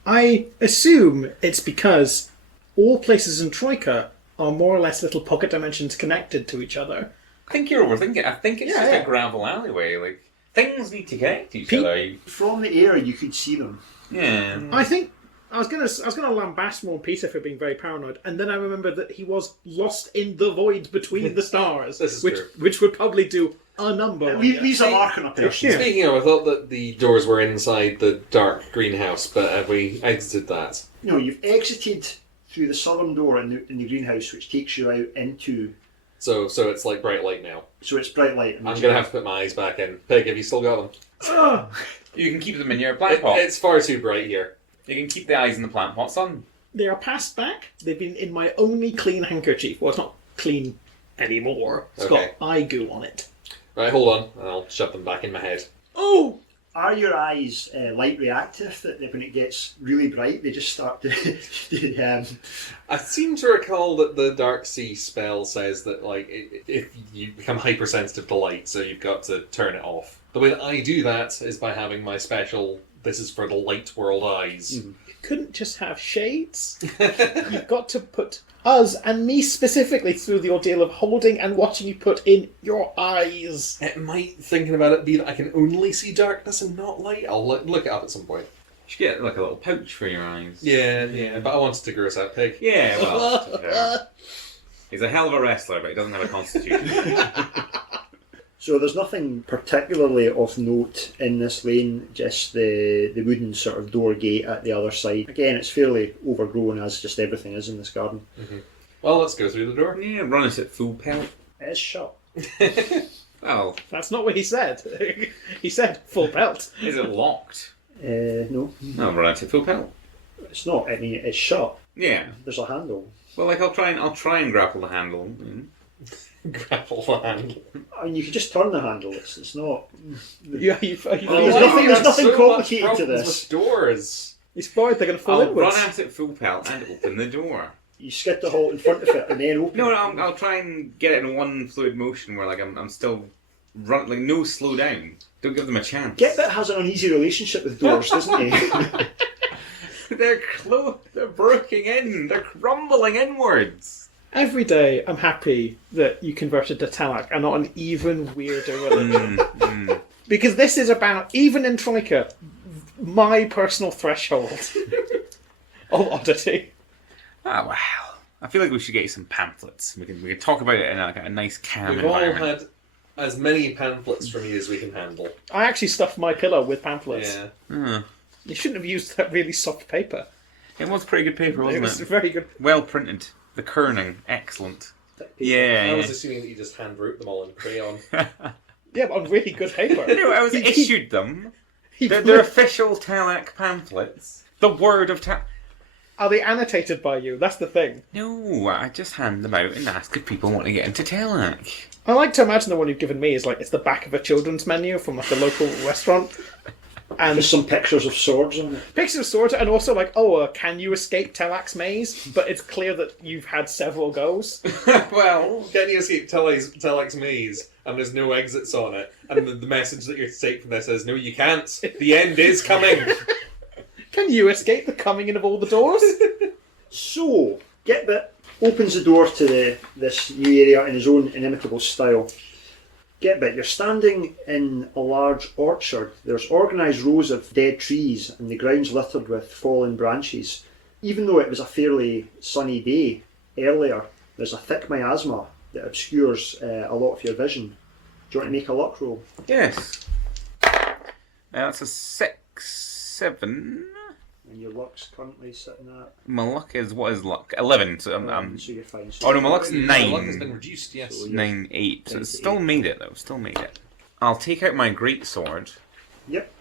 I assume it's because all places in Troika are more or less little pocket dimensions connected to each other. I think you're overthinking it. I think it's just Yeah. a gravel alleyway. Like, things need to connect to each other. From the air, you could see them. Yeah. I think I was gonna lambast Mon Peter for being very paranoid, and then I remembered that he was lost in the void between the stars, This is which true. which would probably do a number. like that. Leaves a mark on a person. Yeah. Speaking of, I thought that the doors were inside the dark greenhouse, but have we exited that? No, you've exited through the southern door in the greenhouse, which takes you out into. So it's like bright light now. So it's bright light. I'm going to have to put my eyes back in. Pig, have you still got them? You can keep them in your plant pot. It's far too bright here. You can keep the eyes in the plant pot, son. They are passed back. They've been in my only clean handkerchief. Well, it's not clean anymore. It's Okay. got eye goo on it. Right, hold on, and I'll shove them back in my head. Oh! Are your eyes light reactive? That when it gets really bright, they just start to. I seem to recall that the Dark Sea spell says that like if you become hypersensitive to light, so you've got to turn it off. The way that I do that is by having my special "this is for the light world" eyes. You couldn't just have shades. You've got to put us, and me specifically, through the ordeal of holding and watching you put in your eyes. It might, thinking about it, be that I can only see darkness and not light. I'll look it up at some point. You should get like a little pouch for your eyes. Yeah, but I wanted to gross out Pig. Yeah, well. He's a hell of a wrestler, but he doesn't have a constitution. So there's nothing particularly of note in this lane, just the wooden sort of door gate at the other side. Again, it's fairly overgrown, as just everything is in this garden. Well, let's go through the door. Yeah, run it at full pelt. It is shut. Well, That's not what he said. He said full belt. is it locked? No, No, run it at full pelt. it's not. I mean, it's shut. Yeah. There's a handle. Well, like I'll try and grapple the handle. Grapple the handle. I mean, you could just turn the handle. It's not. Yeah, There's nothing complicated to this. With doors. He's worried they're going to fall I'll inwards. run at it full pelt and open the door. You skid the halt in front of it and then open. No, it. I'll try and get it in one fluid motion where like I'm still run like no slow down. Don't give them a chance. Getbit has an uneasy relationship with doors, doesn't he? They're they're breaking in. They're crumbling inwards. Every day, I'm happy that you converted to Talak and not an even weirder religion. Because this is about, even in Troika, my personal threshold of oddity. Oh well. I feel like we should get you some pamphlets. We can talk about it in a nice calm We've all environment. had as many pamphlets from you as we can handle. I actually stuffed my pillow with pamphlets. Yeah. You shouldn't have used that really soft paper. It was pretty good paper, It wasn't was it? very good. Well printed. The kerning, excellent. Yeah. I was assuming that you just hand wrote them all in crayon. Yeah, but on really good paper. No, I was issued them. He They're official Talak pamphlets. The word of Talak. Are they annotated by you? That's the thing. No, I just hand them out and ask if people want to get into Talak. I like to imagine the one you've given me is like it's the back of a children's menu from like a local restaurant. And There's some pictures of swords on it. pictures of swords, and also like, can you escape Telak's maze? But it's clear that you've had several goes. Well, can you escape Telek's maze? And there's no exits on it. And the message that you're to take from this is, no, you can't. The end is coming. Can you escape the coming in of all the doors? So, Getbit opens the door to this new area in his own inimitable style. Gitbit, you're standing in a large orchard. There's organised rows of dead trees and the ground's littered with fallen branches. Even though it was a fairly sunny day earlier, there's a thick miasma that obscures a lot of your vision. Do you want to make a luck roll? Yes. That's a 6, 7. And your luck's currently sitting at... My luck is, what is luck? 11. So so you're fine. So oh no, my luck's My 9. luck has been reduced, yes. So 9, 8. So Down it's to still 8. made it though. Still made it. I'll take out my greatsword. Yep.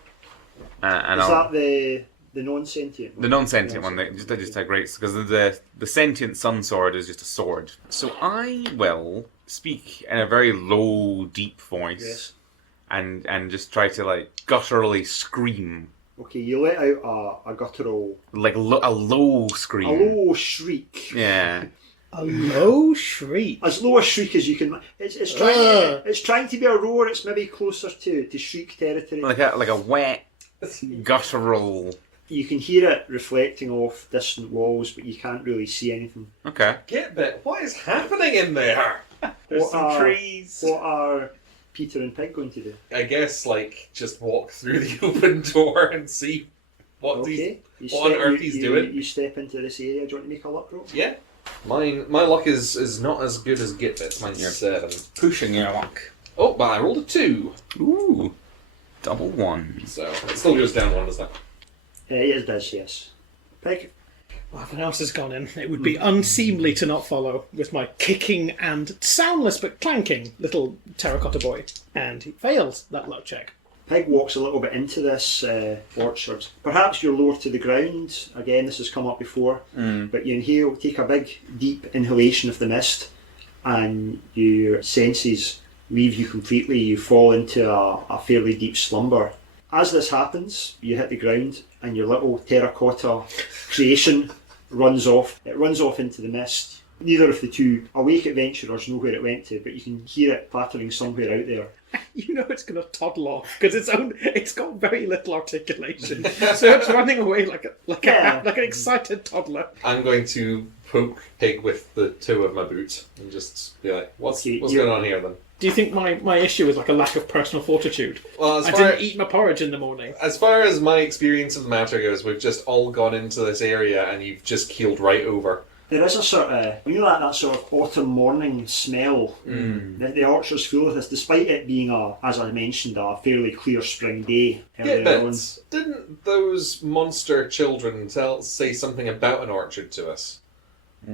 And Is I'll... that the non-sentient one? The non-sentient one, just a great, because the sentient sun sword is just a sword. So I will speak in a very low, deep voice, Yes. and just try to like gutturally scream, Okay, you let out a guttural... like a low scream. A low shriek. Yeah. A low shriek. As low a shriek as you can... It's trying to be a roar, it's maybe closer to shriek territory. Like a wet, guttural. You can hear it reflecting off distant walls, but you can't really see anything. Okay. Gitbit, what is happening in there? There's some trees. What are Peter and Pig going to do? I guess, like, just walk through the open door and see what Okay. what on earth he's doing. You step into this area. Do you want to make a luck roll? Yeah. My luck is not as good as Gitbit's. Mine's You're 7. Pushing your luck. Oh, but I rolled a 2. Ooh. Double 1. So it still goes down 1, doesn't it? It does, yes. Pig? Well, everyone else has gone in. It would be unseemly to not follow with my kicking and soundless but clanking little terracotta boy. And he fails that luck check. Pig walks a little bit into this orchard. Perhaps you're lower to the ground. Again, this has come up before. But you inhale, take a big, deep inhalation of the mist, and your senses leave you completely. You fall into a fairly deep slumber. As this happens, you hit the ground, and your little terracotta creation runs off. It runs off into the mist. Neither of the two awake adventurers know where it went to, but you can hear it pattering somewhere out there. You know it's going to toddle off because it's got very little articulation, so it's running away like an excited toddler. I'm going to poke Pig with the toe of my boot and just be like, what's Okay, going on here then? Do you think my issue is like a lack of personal fortitude? Well, I didn't eat my porridge in the morning. As far as my experience of the matter goes, we've just all gone into this area and you've just keeled right over. There is a sort of, you know, that sort of autumn morning smell. The orchard's full of this, despite it being, as I mentioned, a fairly clear spring day earlier on. Gitbits, didn't those monster children say something about an orchard to us? I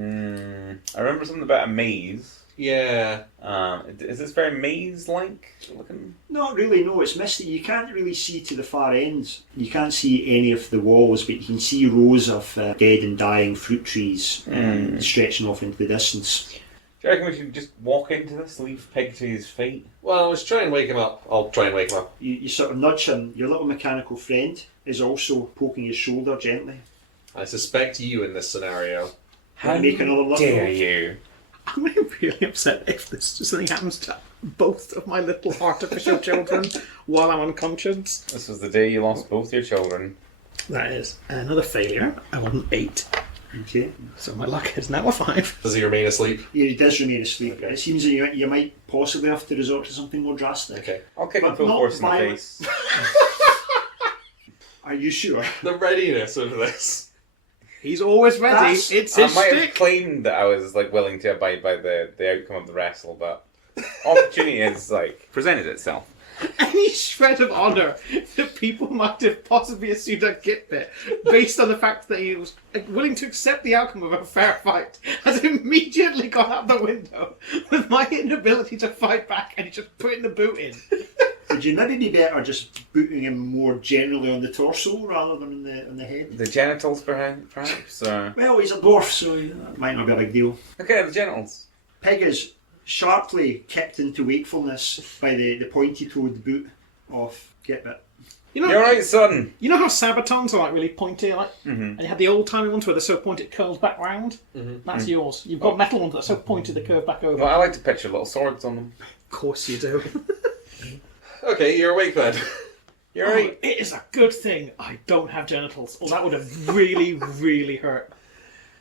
remember something about a maze. Yeah. Is this very maze-like looking? Not really, no, it's misty. You can't really see to the far end. You can't see any of the walls, but you can see rows of dead and dying fruit trees stretching off into the distance. Do you reckon we should just walk into this, leave Pig to his fate? Well, let's try and wake him up. I'll try and wake him up. You sort of nudge him. Your little mechanical friend is also poking his shoulder gently. I suspect you in this scenario. How Make another luck dare roll. you? I'm really upset if something happens to both of my little artificial children while I'm unconscious. This was the day you lost both your children. That is another failure. I want an 8. Okay. So my luck is now a 5. Does he remain asleep? He does remain asleep. Okay. It seems that you might possibly have to resort to something more drastic. Okay. I'll kick him But full not force in the violent. face. Are you sure? The readiness of this. He's always ready. That's- It's I his might have stick. claimed that I was like willing to abide by the outcome of the wrestle, but opportunity has like presented itself. Any shred of honour that people might have possibly assumed at Gitbit, based on the fact that he was willing to accept the outcome of a fair fight, has immediately gone out the window with my inability to fight back, and he's just putting the boot in. Would you maybe be better just booting him more generally on the torso rather than on the head? The genitals, perhaps. Well, he's a dwarf, so that might not be a big deal. Okay, the genitals. Pig is sharply kicked into wakefulness by the pointy-toed boot of Gitbit. You know, You're right, son. you know how Sabatons are like really pointy, like, and you had the old-timey ones where they're so pointy it curls back round? That's yours. You've got metal ones that are so pointy they curve back over. Well, I like to picture little swords on them. Of course you do. Okay, you're awake then. You're right. It is a good thing I don't have genitals, or that would have really, really hurt.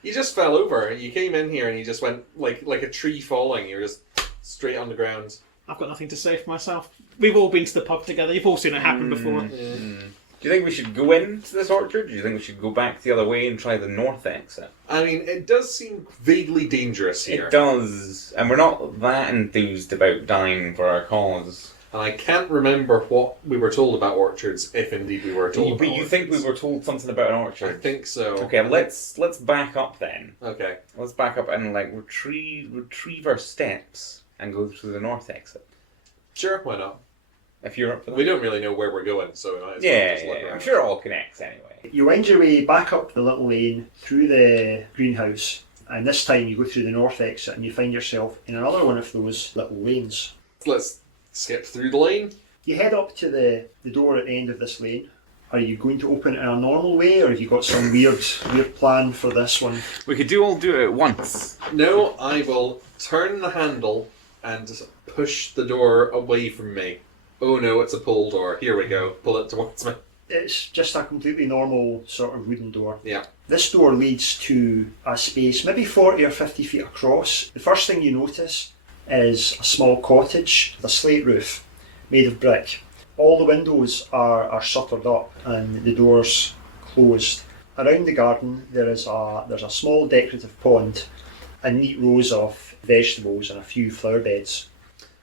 You just fell over. You came in here and you just went like a tree falling. You were just straight on the ground. I've got nothing to say for myself. We've all been to the pub together. You've all seen it happen before. Do you think we should go into this orchard? Do you think we should go back the other way and try the north exit? I mean, it does seem vaguely dangerous here. It does. And we're not that enthused about dying for our cause. And I can't remember what we were told about orchards, if indeed we were told about But you think we were told something about an I orchard? think so. Okay, let's back up then. Okay. Let's back up and retrieve our steps and go through the north exit. Sure, why not? If you're up for that. We don't really know where we're going, so we might as well Yeah, just look I'm around. sure it all connects anyway. You wind your way back up the little lane through the greenhouse, and this time you go through the north exit and you find yourself in another one of those little lanes. Let's skip through the lane. You head up to the door at the end of this lane. Are you going to open it in a normal way, or have you got some weird plan for this one? We could all do it at once. No, I will turn the handle and push the door away from me. Oh no, it's a pull door. Here we go. Pull it towards me. It's just a completely normal sort of wooden door. Yeah. This door leads to a space maybe 40 or 50 feet across. The first thing you notice is a small cottage with a slate roof made of brick. All the windows are shuttered up and the doors closed. Around the garden there's a small decorative pond and neat rows of vegetables and a few flower beds.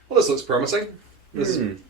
Well, this looks promising. This is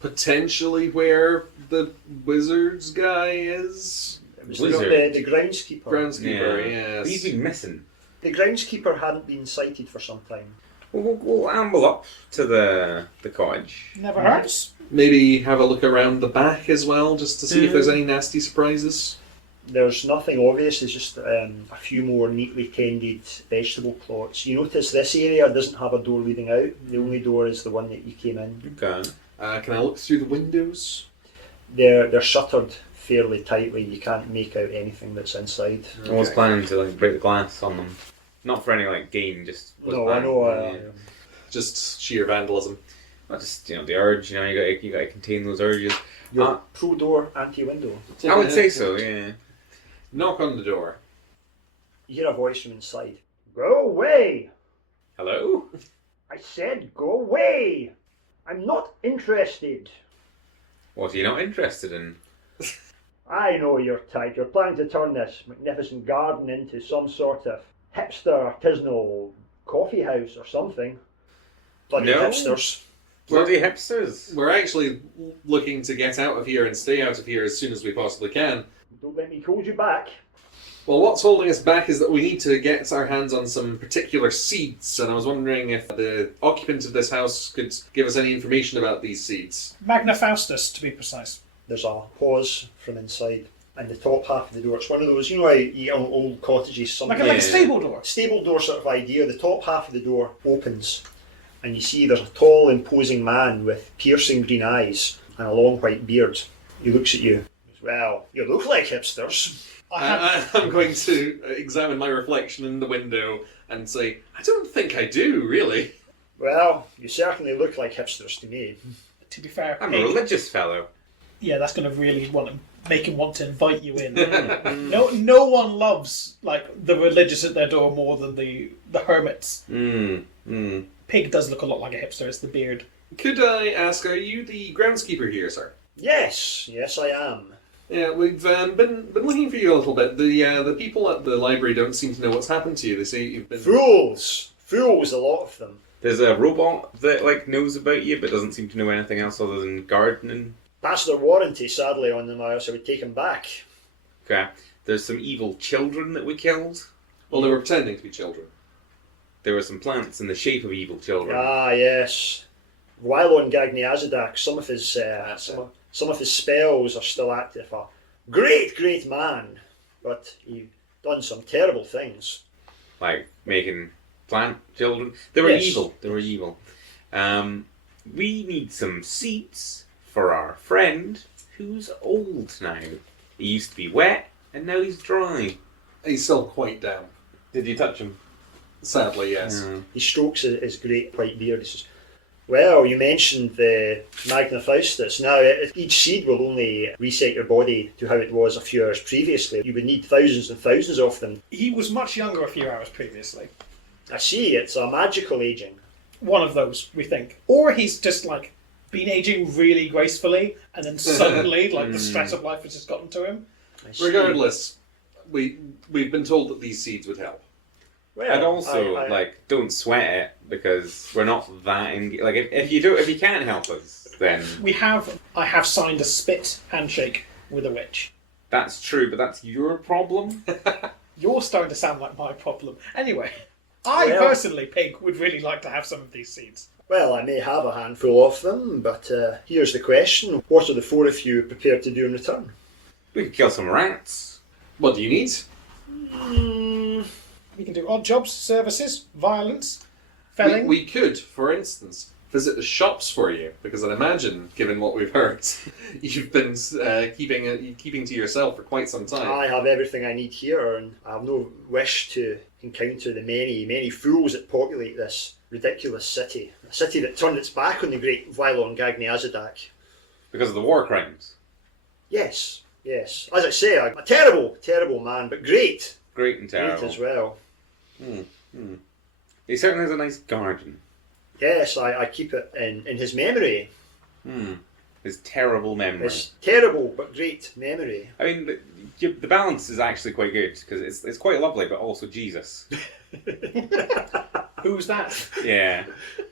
potentially where the wizard's guy is. It was Wizard. the groundskeeper. Groundskeeper, yes. He's been missing. The groundskeeper hadn't been sighted for some time. We'll amble up to the cottage. Never hurts. Maybe have a look around the back as well, just to see if there's any nasty surprises. There's nothing obvious, there's just a few more neatly tended vegetable plots. You notice this area doesn't have a door leading out, the only door is the one that you came in. Okay. Can I look through the windows? They're shuttered fairly tightly, you can't make out anything that's inside. I was planning to break the glass on them. Not for any gain, just was No, I planning. know. Just sheer vandalism. Not just the urge. You gotta contain those urges. You're pro-door, anti-window. I would say so. Yeah. Knock on the door. You hear a voice from inside. Go away! Hello. I said go away! I'm not interested. What are you not interested in? I know your type. You're planning to turn this magnificent garden into some sort of hipster artisanal coffee house or something. Bloody No. hipsters. Bloody hipsters. We're actually looking to get out of here and stay out of here as soon as we possibly can. Don't let me hold you back. Well, what's holding us back is that we need to get our hands on some particular seeds, and I was wondering if the occupant of this house could give us any information about these seeds. Magna Faustus, to be precise. There's a pause from inside, and the top half of the door. It's one of those, how you old cottages, Like something a stable door. stable door sort of idea. The top half of the door opens, and you see there's a tall, imposing man with piercing green eyes and a long white beard. He looks at you. He goes, well, you look like hipsters. I'm going to examine my reflection in the window and say, I don't think I do, really. Well, you certainly look like hipsters to me. To be fair, I'm a religious fellow. yeah, that's going to really make him want to invite you in. No one loves the religious at their door more than the hermits. Pig does look a lot like a hipster. It's the beard. Could I ask, are you the groundskeeper here, sir? Yes, I am. Yeah, we've been looking for you a little bit. The people at the library don't seem to know what's happened to you. They say you've been... Fools, a lot of them. There's a robot that knows about you but doesn't seem to know anything else other than gardening. That's their warranty, sadly, on them, or else I would take them back. Okay. There's some evil children that we killed. Well, they were pretending to be children. There were some plants in the shape of evil children. Ah, yes. Wylon Gagniazidak, some of his spells are still active. A great man, but he done some terrible things. Like making plant children. They were Yes. evil. We need some seeds for our friend who's old now. He used to be wet and now he's dry. He's still quite down. Did you touch him? Sadly, yes. He strokes his great white beard. He says, well, you mentioned the Magna Faustus. Now, each seed will only reset your body to how it was a few hours previously. You would need thousands and thousands of them. He was much younger a few hours previously. I see, it's a magical aging. One of those, we think. Or he's just, like, been aging really gracefully, and then suddenly, like, the stress of life has just gotten to him. Regardless, we've been told that these seeds would help. Well, And also, don't sweat it, because we're not that... if you can't help us, then... I have signed a spit handshake with a witch. That's true, but that's your problem? You're starting to sound like my problem. Anyway, I personally, Pig, would really like to have some of these seeds. Well, I may have a handful of them, but here's the question. What are the 4 of you prepared to do in return? We could kill some rats. What do you need? We can do odd jobs, services, violence, felling. We could, for instance, visit the shops for you, because I'd imagine, given what we've heard, you've been keeping to yourself for quite some time. I have everything I need here, and I have no wish to encounter the many, many fools that populate this ridiculous city. A city that turned its back on the great Vylon Gagny-Azadak. Because of the war crimes. Yes. As I say, I'm a terrible, terrible man, but great. Great and terrible. Great as well. He certainly has a nice garden. Yes, I keep it in his memory. His terrible memory. His terrible but great memory. I mean, the balance is actually quite good, because it's quite lovely, but also Jesus. Who's that? Yeah.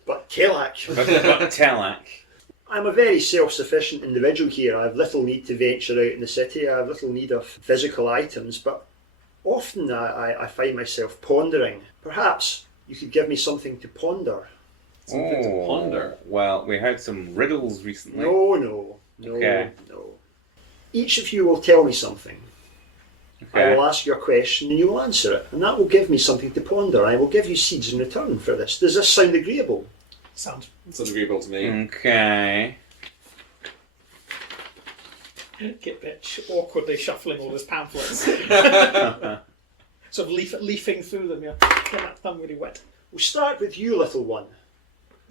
But Telak. But Telak. I'm a very self-sufficient individual here. I have little need to venture out in the city. I have little need of physical items, but often I find myself pondering. Perhaps you could give me something to ponder. Something to ponder. Well, we had some riddles recently. No. Okay. No. Each of you will tell me something. Okay. I will ask you a question and you will answer it, and that will give me something to ponder. I will give you seeds in return for this. Does this sound agreeable? Sounds agreeable to me. Okay. Git awkwardly shuffling all his pamphlets. Sort of leafing through them, getting that thumb really wet. We'll start with you, little one.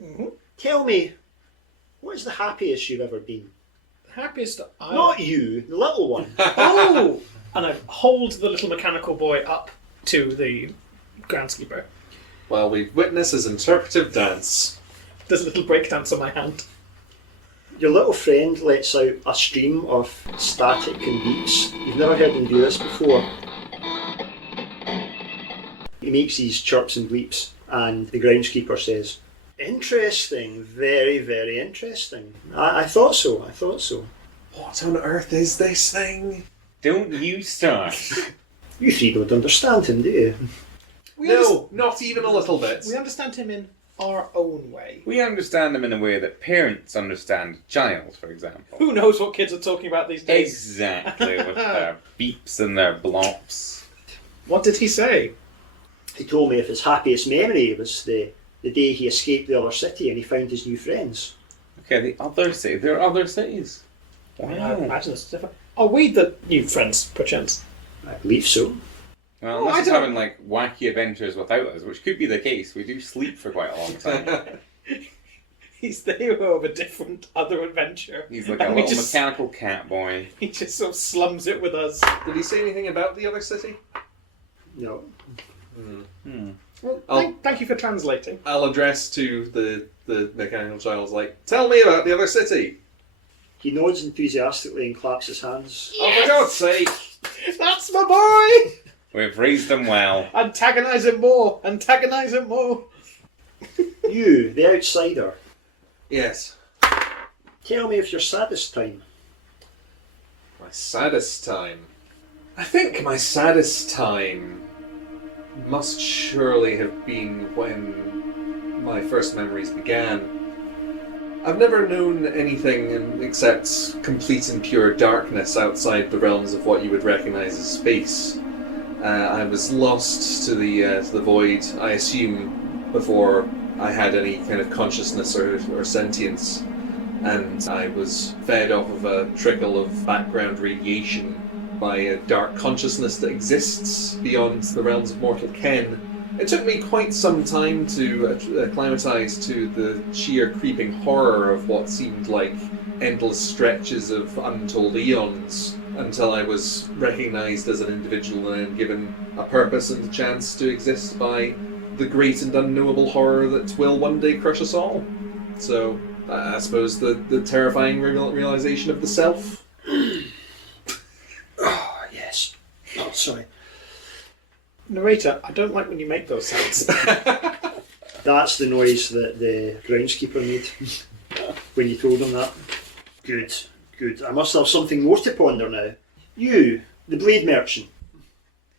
Mm-hmm. Tell me, what is the happiest you've ever been? The happiest Not you, the little one. Oh! And I hold the little mechanical boy up to the groundskeeper. Well, we witness his interpretive dance. There's a little breakdance on my hand. Your little friend lets out a stream of static and beeps. You've never heard him do this before. He makes these chirps and bleeps, and the groundskeeper says, "Interesting, very, very interesting. I thought so. What on earth is this thing? Don't you start. You three don't understand him, do you?" No, not even a little bit. We understand him in our own way. We understand them in a way that parents understand a child, for example. Who knows what kids are talking about these days? Exactly, with their beeps and their blops. What did he say? He told me if his happiest memory was the day he escaped the other city and he found his new friends. Okay, the other city. There are other cities. I imagine it's different. Are we the new friends, perchance? I believe so. Well, Oh, unless I he's don't- having like wacky adventures without us, which could be the case. We do sleep for quite a long time. He's the hero of a different other adventure. He's like a And we little just- mechanical cat boy. He just sort of slums it with us. Did he say anything about the other city? No. Well, Oh. thank you for translating. I'll address to the mechanical child, like, tell me about the other city. He nods enthusiastically and claps his hands. Oh, for God's sake! That's my boy! We've raised them well. Antagonise him more! Antagonise him more! You, the outsider, Yes. tell me of your saddest time. My saddest time. I think my saddest time must surely have been when my first memories began. I've never known anything except complete and pure darkness outside the realms of what you would recognise as space. I was lost to the void, I assume, before I had any kind of consciousness or sentience, and I was fed off of a trickle of background radiation by a dark consciousness that exists beyond the realms of mortal ken. It took me quite some time to acclimatise to the sheer creeping horror of what seemed like endless stretches of untold eons, until I was recognised as an individual and given a purpose and a chance to exist by the great and unknowable horror that will one day crush us all. So, I suppose the terrifying realization of the self. Oh, yes. Oh, sorry. Narrator, I don't like when you make those sounds. That's the noise that the groundskeeper made when you told him that. Good, good. I must have something more to ponder now. You, the blade merchant.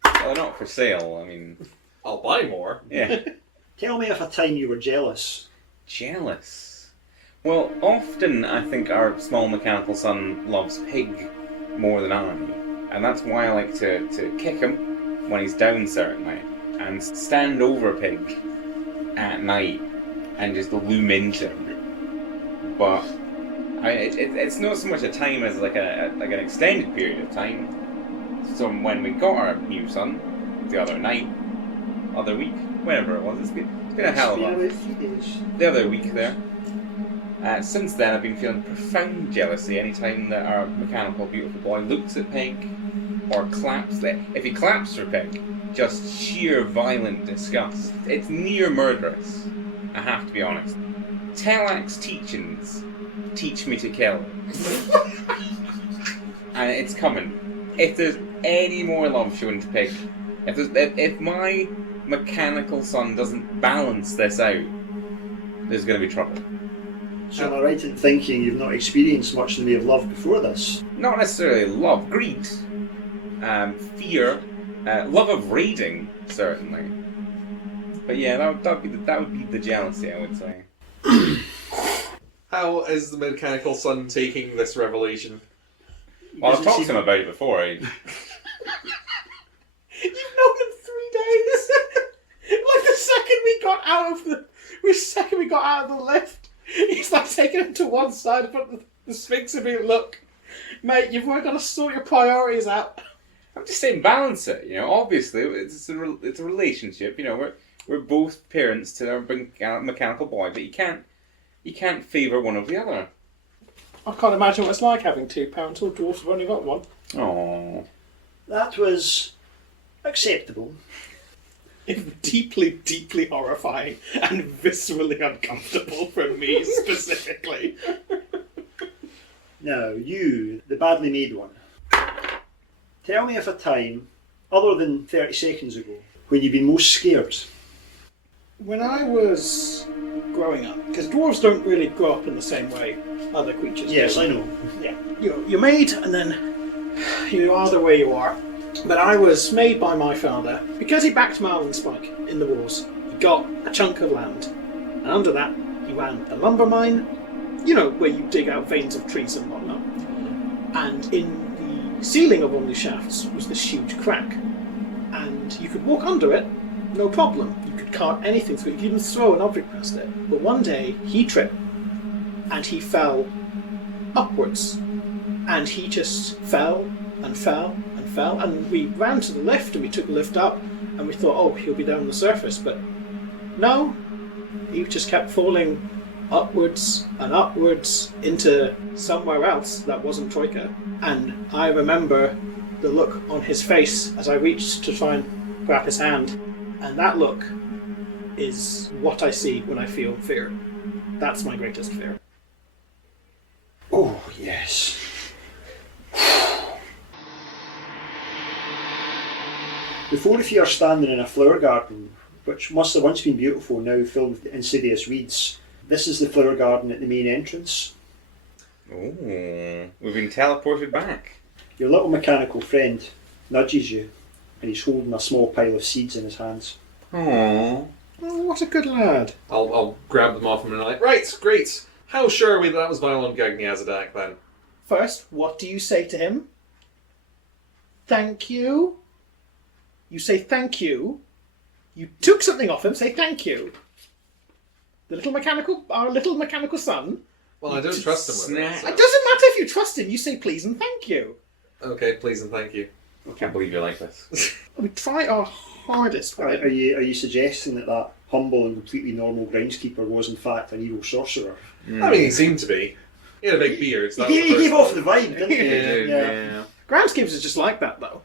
Well, they're not for sale, I mean... I'll buy more. Yeah. Tell me of a time you were jealous. Jealous? Well, often I think our small mechanical son loves Pig more than I. And that's why I like to kick him when he's down, certainly. And stand over Pig at night and just loom into him. But it's not so much a time as like an extended period of time. So when we got our new son the other week, whenever it was, it's been a hell of a about 3 days. the other week there. Since then, I've been feeling profound jealousy anytime that our mechanical beautiful boy looks at Peg or claps. If he claps for Peg, just sheer violent disgust. It's near murderous, I have to be honest. Telak's teachings teach me to kill. And it's coming. If there's any more love shown to Pig, if my mechanical son doesn't balance this out, there's going to be trouble. So am I right in thinking you've not experienced much in the way of love before this? Not necessarily love, greed, fear, love of raiding, certainly. But yeah, that would be the jealousy, I would say. How is the mechanical son taking this revelation? Well, I've talked to him about it before. You've known him 3 days. Like the second we got out of the lift, he's like taking him to one side and put the Sphinx and being, look, mate, you've got to sort your priorities out. I'm just saying, balance it. You know, obviously, it's a relationship. You know, we're both parents to our mechanical boy, but you can't favour one over the other. I can't imagine what it's like having 2 parents. All dwarfs have only got one. Oh, That was acceptable. It's deeply, deeply horrifying and viscerally uncomfortable for me specifically. Now, you, the badly made one, tell me of a time, other than 30 seconds ago, when you've been most scared. When I was growing up, because dwarves don't really grow up in the same way other creatures Yes, do. I know. Yeah, you're made and then you are the way you are. But I was made by my father because he backed Marlinspike in the wars. He got a chunk of land, and under that he ran a lumber mine, you know, where you dig out veins of trees and whatnot. And in the ceiling of one of these shafts was this huge crack, and you could walk under it, no problem. You could cart anything through it. You could even throw an object past it. But one day he tripped, and he fell upwards, and he just fell and fell and fell, and we ran to the lift and we took the lift up and we thought, oh, he'll be down on the surface, but no, he just kept falling upwards and upwards into somewhere else that wasn't Troika. And I remember the look on his face as I reached to try and grab his hand, and that look is what I see when I feel fear. That's my greatest fear. Oh, yes. The 4 of you are standing in a flower garden, which must have once been beautiful, now filled with insidious weeds. This is the flower garden at the main entrance. oh, we've been teleported back. Your little mechanical friend nudges you, and he's holding a small pile of seeds in his hands. Aww. Oh, what a good lad. I'll grab them off him and I'm like, right, great. How sure are we that was Violon Gagniazadak then? First, what do you say to him? Thank you. You say thank you. You took something off him, say thank you. Our little mechanical son. Well, I don't trust him with it. It So. doesn't matter if you trust him, you say please and thank you. Okay, please and thank you. I can't believe you're like this. We try our hardest with Are it. you suggesting that humble and completely normal groundskeeper was in fact an evil sorcerer? I mean, he seemed to be. He had a big beard. So that He was the gave first off the vibe, didn't he? Yeah. Groundskeepers are just like that, though.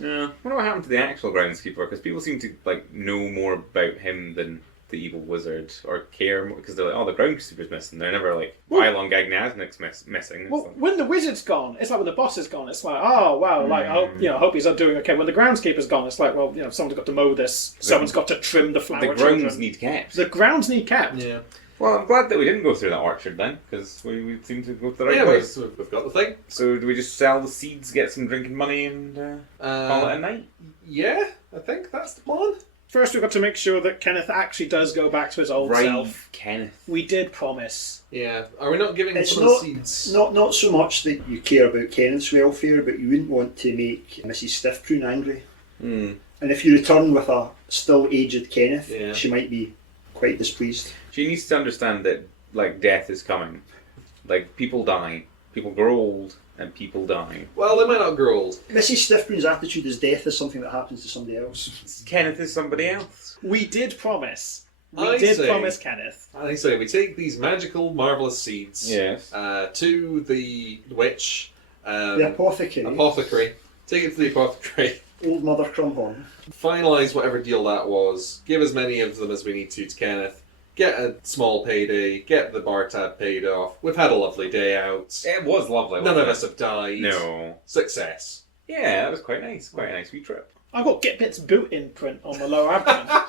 Yeah. I wonder what happened to the actual groundskeeper, because people seem to know more about him than the evil wizard, or care more, because they're like, oh, the groundskeeper's missing. They're never like, why long Gagnasnic's missing. Well, when the wizard's gone, it's like when the boss is gone, it's like, oh wow, like I hope he's doing okay. When the groundskeeper's gone, it's like, well, someone's got to mow this, someone's got to trim the flower. The grounds need kept. The grounds need kept. Yeah. Well, I'm glad that we didn't go through that orchard then, because we seem to go to the right place. We've got the thing. So do we just sell the seeds, get some drinking money, and call it a night? Yeah, I think that's the plan. First, we've got to make sure that Kenneth actually does go back to his old self. Kenneth. We did promise. Yeah. Are we not giving It's some of the seeds? not so much that you care about Kenneth's welfare, but you wouldn't want to make Mrs. Stiffprune angry. Hmm. And if you return with a still aged Kenneth, Yeah. she might be quite displeased. She needs to understand that, death is coming. People die, people grow old, and people die. Well, they might not grow old. Mrs. Stiffprune's attitude is death is something that happens to somebody else. Kenneth is somebody else. We did promise. I We did see. promise Kenneth. I say we take these magical, marvellous seeds Yes. to the witch, The apothecary, take it to the apothecary, Old Mother Crumhorn. finalise whatever deal that was, give as many of them as we need to Kenneth, get a small payday, get the bar tab paid off. We've had a lovely day out. It was lovely. None wasn't of it? us have died. No. Success. Yeah, that was quite nice. Quite a nice wee trip. I got Gitbit's boot imprint on my lower abdomen.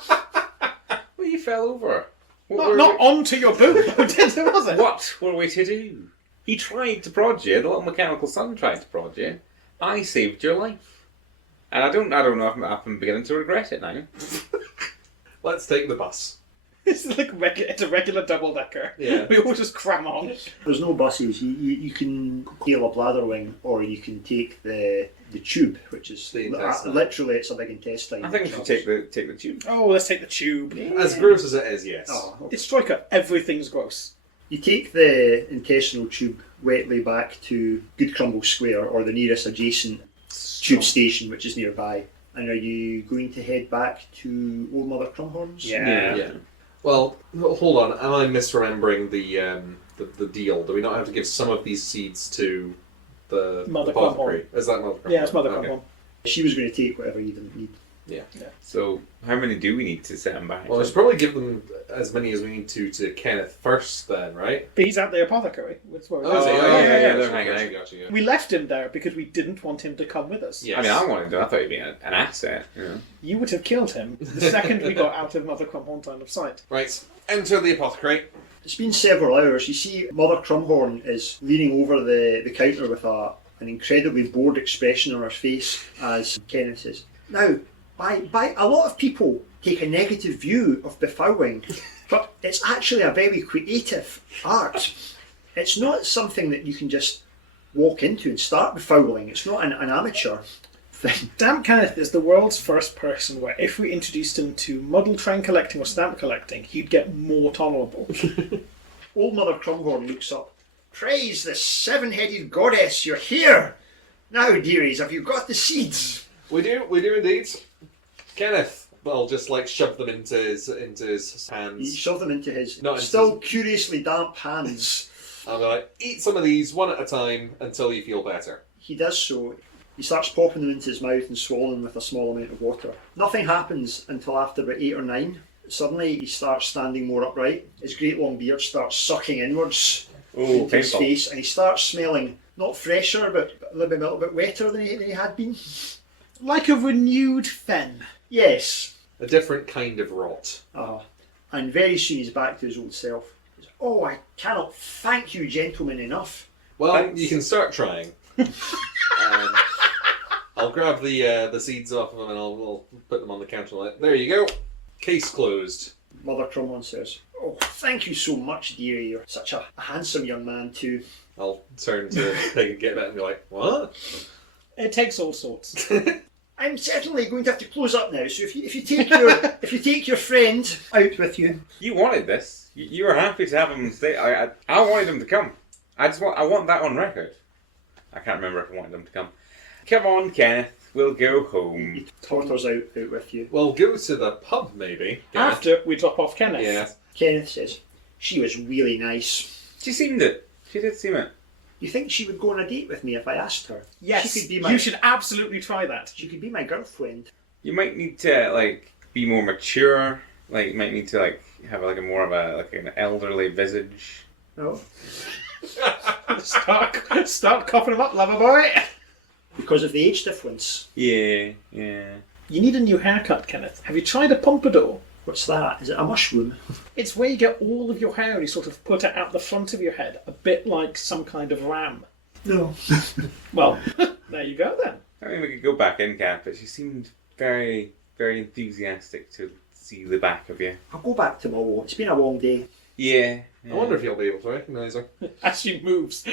Well, you fell over. not onto your boot, was it? What were we to do? He tried to prod you. The little mechanical son tried to prod you. I saved your life. And I don't know if I'm beginning to regret it now. Let's take the bus. It's it's a regular double decker. Yeah. We all just cram on. There's no buses. You can hail a bladder wing, or you can take the tube, which is The intestine. literally it's a big intestine. I think we should take the tube. Oh, let's take the tube. As gross as it is, yes. Oh, okay. It's Troika. Everything's gross. You take the intestinal tube wetly back to Good Crumble Square, or the nearest adjacent tube station, which is nearby. And are you going to head back to Old Mother Crumhorn's? Yeah. Well, hold on. Am I misremembering the deal? Do we not have to give some of these seeds to the Mother apothecary? Is that Mother Crumhorn? Yeah, it's Mother Okay. Crumhorn. She was going to take whatever you didn't need. Yeah. So, how many do we need to set him back? Well, we should probably give them as many as we need to Kenneth first, then, right? But he's at the apothecary. That's where Oh, is he? yeah, yeah, gotcha, they're hanging gotcha, out. gotcha, yeah. We left him there because we didn't want him to come with us. Yes. I mean, I wanted to. I thought he'd be an asset. You know? You would have killed him the second we got out of Mother Crumhorn's line of sight. Right, enter the apothecary. It's been several hours. You see Mother Crumhorn is leaning over the counter with an incredibly bored expression on her face as Kenneth says, "Now, by a lot of people take a negative view of befouling, but it's actually a very creative art. It's not something that you can just walk into and start befouling. It's not an amateur thing." Stamp Kenneth is the world's first person where if we introduced him to model train collecting or stamp collecting, he'd get more tolerable. Old Mother Crumhorn looks up. "Praise the seven-headed goddess, you're here! Now, dearies, have you got the seeds?" We do indeed. Kenneth, I'll just shove them into his You hands. shove them into his Not into still curiously damp hands. I'm like, eat some of these one at a time until you feel better. He does so. He starts popping them into his mouth and swallowing them with a small amount of water. Nothing happens until after about 8 or 9. Suddenly he starts standing more upright. His great long beard starts sucking inwards into his painful. face, and he starts smelling not fresher but a little bit wetter than he had been. Like a renewed fen. Yes. A different kind of rot. And very soon he's back to his old self. He says, "Oh, I cannot thank you, gentlemen, enough." Well, Thanks. you can start trying. I'll grab the seeds off of them and I'll put them on the counter. There you go. Case closed. Mother Crumhorn says, "Oh, thank you so much, dearie. You're such a handsome young man too." I'll turn to Peg and get back and be like, "What?" It takes all sorts. "I'm certainly going to have to close up now. So if you take your if you take your friend out with you." You wanted this. You were happy to have him stay. I wanted him to come. I want that on record. I can't remember if I wanted him to come. Come on, Kenneth. We'll go home. He totters out with you. Well, go to the pub, maybe. After we drop off Kenneth. Yeah. Kenneth says, "She was really nice." She seemed it. She did seem it. You think she would go on a date with me if I asked her? Yes, She could be my, you should absolutely try that. She could be my girlfriend. You might need to like be more mature. Like you might need to like have like a more of a like an elderly visage. No. Start coughing him up, lover boy. Because of the age difference. Yeah. You need a new haircut, Kenneth. Have you tried a pompadour? What's that? Is it a mushroom? It's where you get all of your hair and you sort of put it out the front of your head, a bit like some kind of ram. No. Well, there you go then. I mean, we could go back in, Kat, but she seemed very, very enthusiastic to see the back of you. I'll go back tomorrow. It's been a long day. Yeah. I wonder if you'll be able to recognise her. As she moves,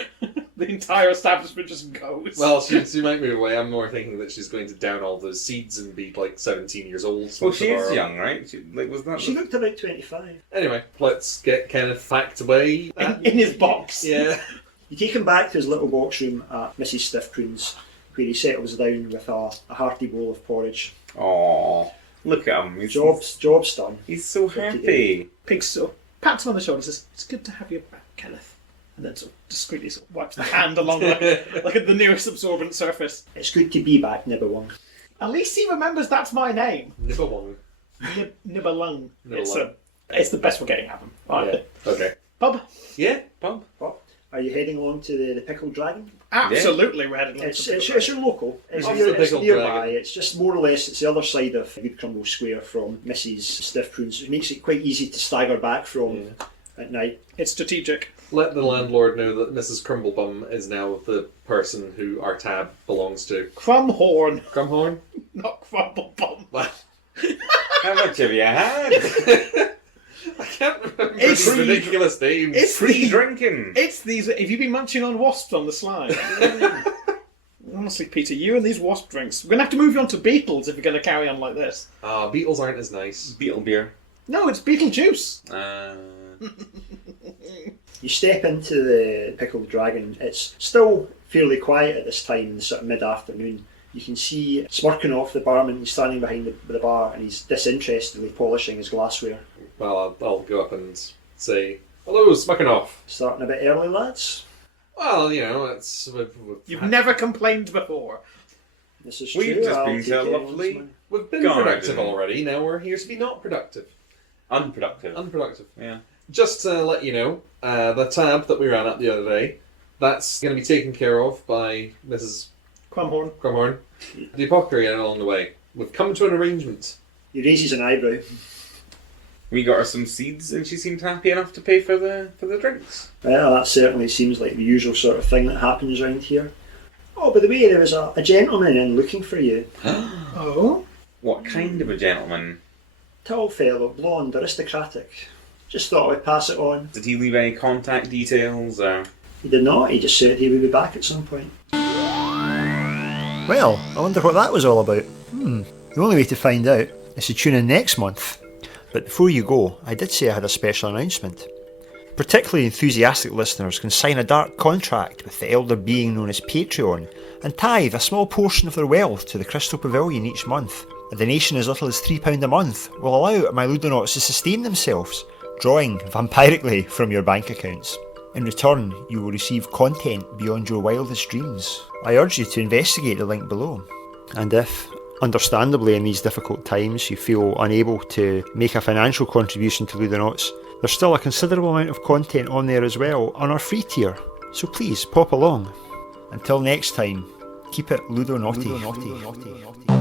the entire establishment just goes. Well, she might move away. I'm more thinking that she's going to down all those seeds and be like 17 years old. Well, she is tomorrow. young, right? Was that? She looked about 25. Anyway, let's get Kenneth packed away. in his box. Yeah. You take him back to his little box room at Mrs. Stiffprune's, where he settles down with a hearty bowl of porridge. Aww. Look at him. Job's done. He's so happy. Pigsaw pats him on the shoulder and says, "It's good to have you back, Kenneth." And then sort of discreetly sort of wipes the hand along like at the nearest absorbent surface. It's good to be back, Nibberwong. At least he remembers that's my name. Nibberwong. Nibberlung. Nibberlung. It's the best we're getting out of him. Right. Yeah. Okay. Bub? Yeah, Bump. What? Are you heading along to the Pickled Dragon? Absolutely, we're heading It's your local. It's, What's near, the it's Pickled nearby. Dragon? It's just more or less, it's the other side of Good Crumble Square from Mrs. Stiffprune's. It makes it quite easy to stagger back from at night. It's strategic. Let the landlord know that Mrs. Crumblebum is now the person who our tab belongs to. Crumhorn, Crumhorn? not Crumblebum. How much have you had? I can't remember It's these free- ridiculous names. It's Free drinking. It's these. Have you been munching on wasps on the slide? Honestly, Peter, you and these wasp drinks. We're going to have to move you on to beetles if you're going to carry on like this. Beetles aren't as nice. Beetle beer. No, it's beetle juice. You step into the Pickled Dragon. It's still fairly quiet at this time, in the sort of mid-afternoon. You can see smirking off the barman. He's standing behind the bar and he's disinterestedly polishing his glassware. Well, I'll go up and say, "Hello, Smuckenoff." Starting a bit early, lads. Well, you know, it's... You've never complained before. This is We've true. just I'll been take so it, lovely. Osman. We've been God, productive I didn't. already, now we're here to be not productive. Unproductive. Unproductive. Yeah. Just to let you know, the tab that we ran at the other day, that's going to be taken care of by Mrs. Crumhorn. Crumhorn. The apothecary along the way. We've come to an arrangement. He raises an eyebrow. We got her some seeds, and she seemed happy enough to pay for the drinks. Well, that certainly seems like the usual sort of thing that happens around here. Oh, by the way, there was a gentleman in looking for you. Oh? What kind of a gentleman? Tall fellow, blonde, aristocratic. Just thought I would pass it on. Did he leave any contact details? Or? He did not. He just said he would be back at some point. Well, I wonder what that was all about. The only way to find out is to tune in next month. But before you go, I did say I had a special announcement. Particularly enthusiastic listeners can sign a dark contract with the elder being known as Patreon and tithe a small portion of their wealth to the Crystal Pavilion each month. A donation as little as £3 a month will allow my Ludonauts to sustain themselves, drawing vampirically from your bank accounts. In return, you will receive content beyond your wildest dreams. I urge you to investigate the link below. And if, understandably in these difficult times, you feel unable to make a financial contribution to Ludonauts, there's still a considerable amount of content on there as well on our free tier, so please pop along. Until next time, keep it Ludonaughty.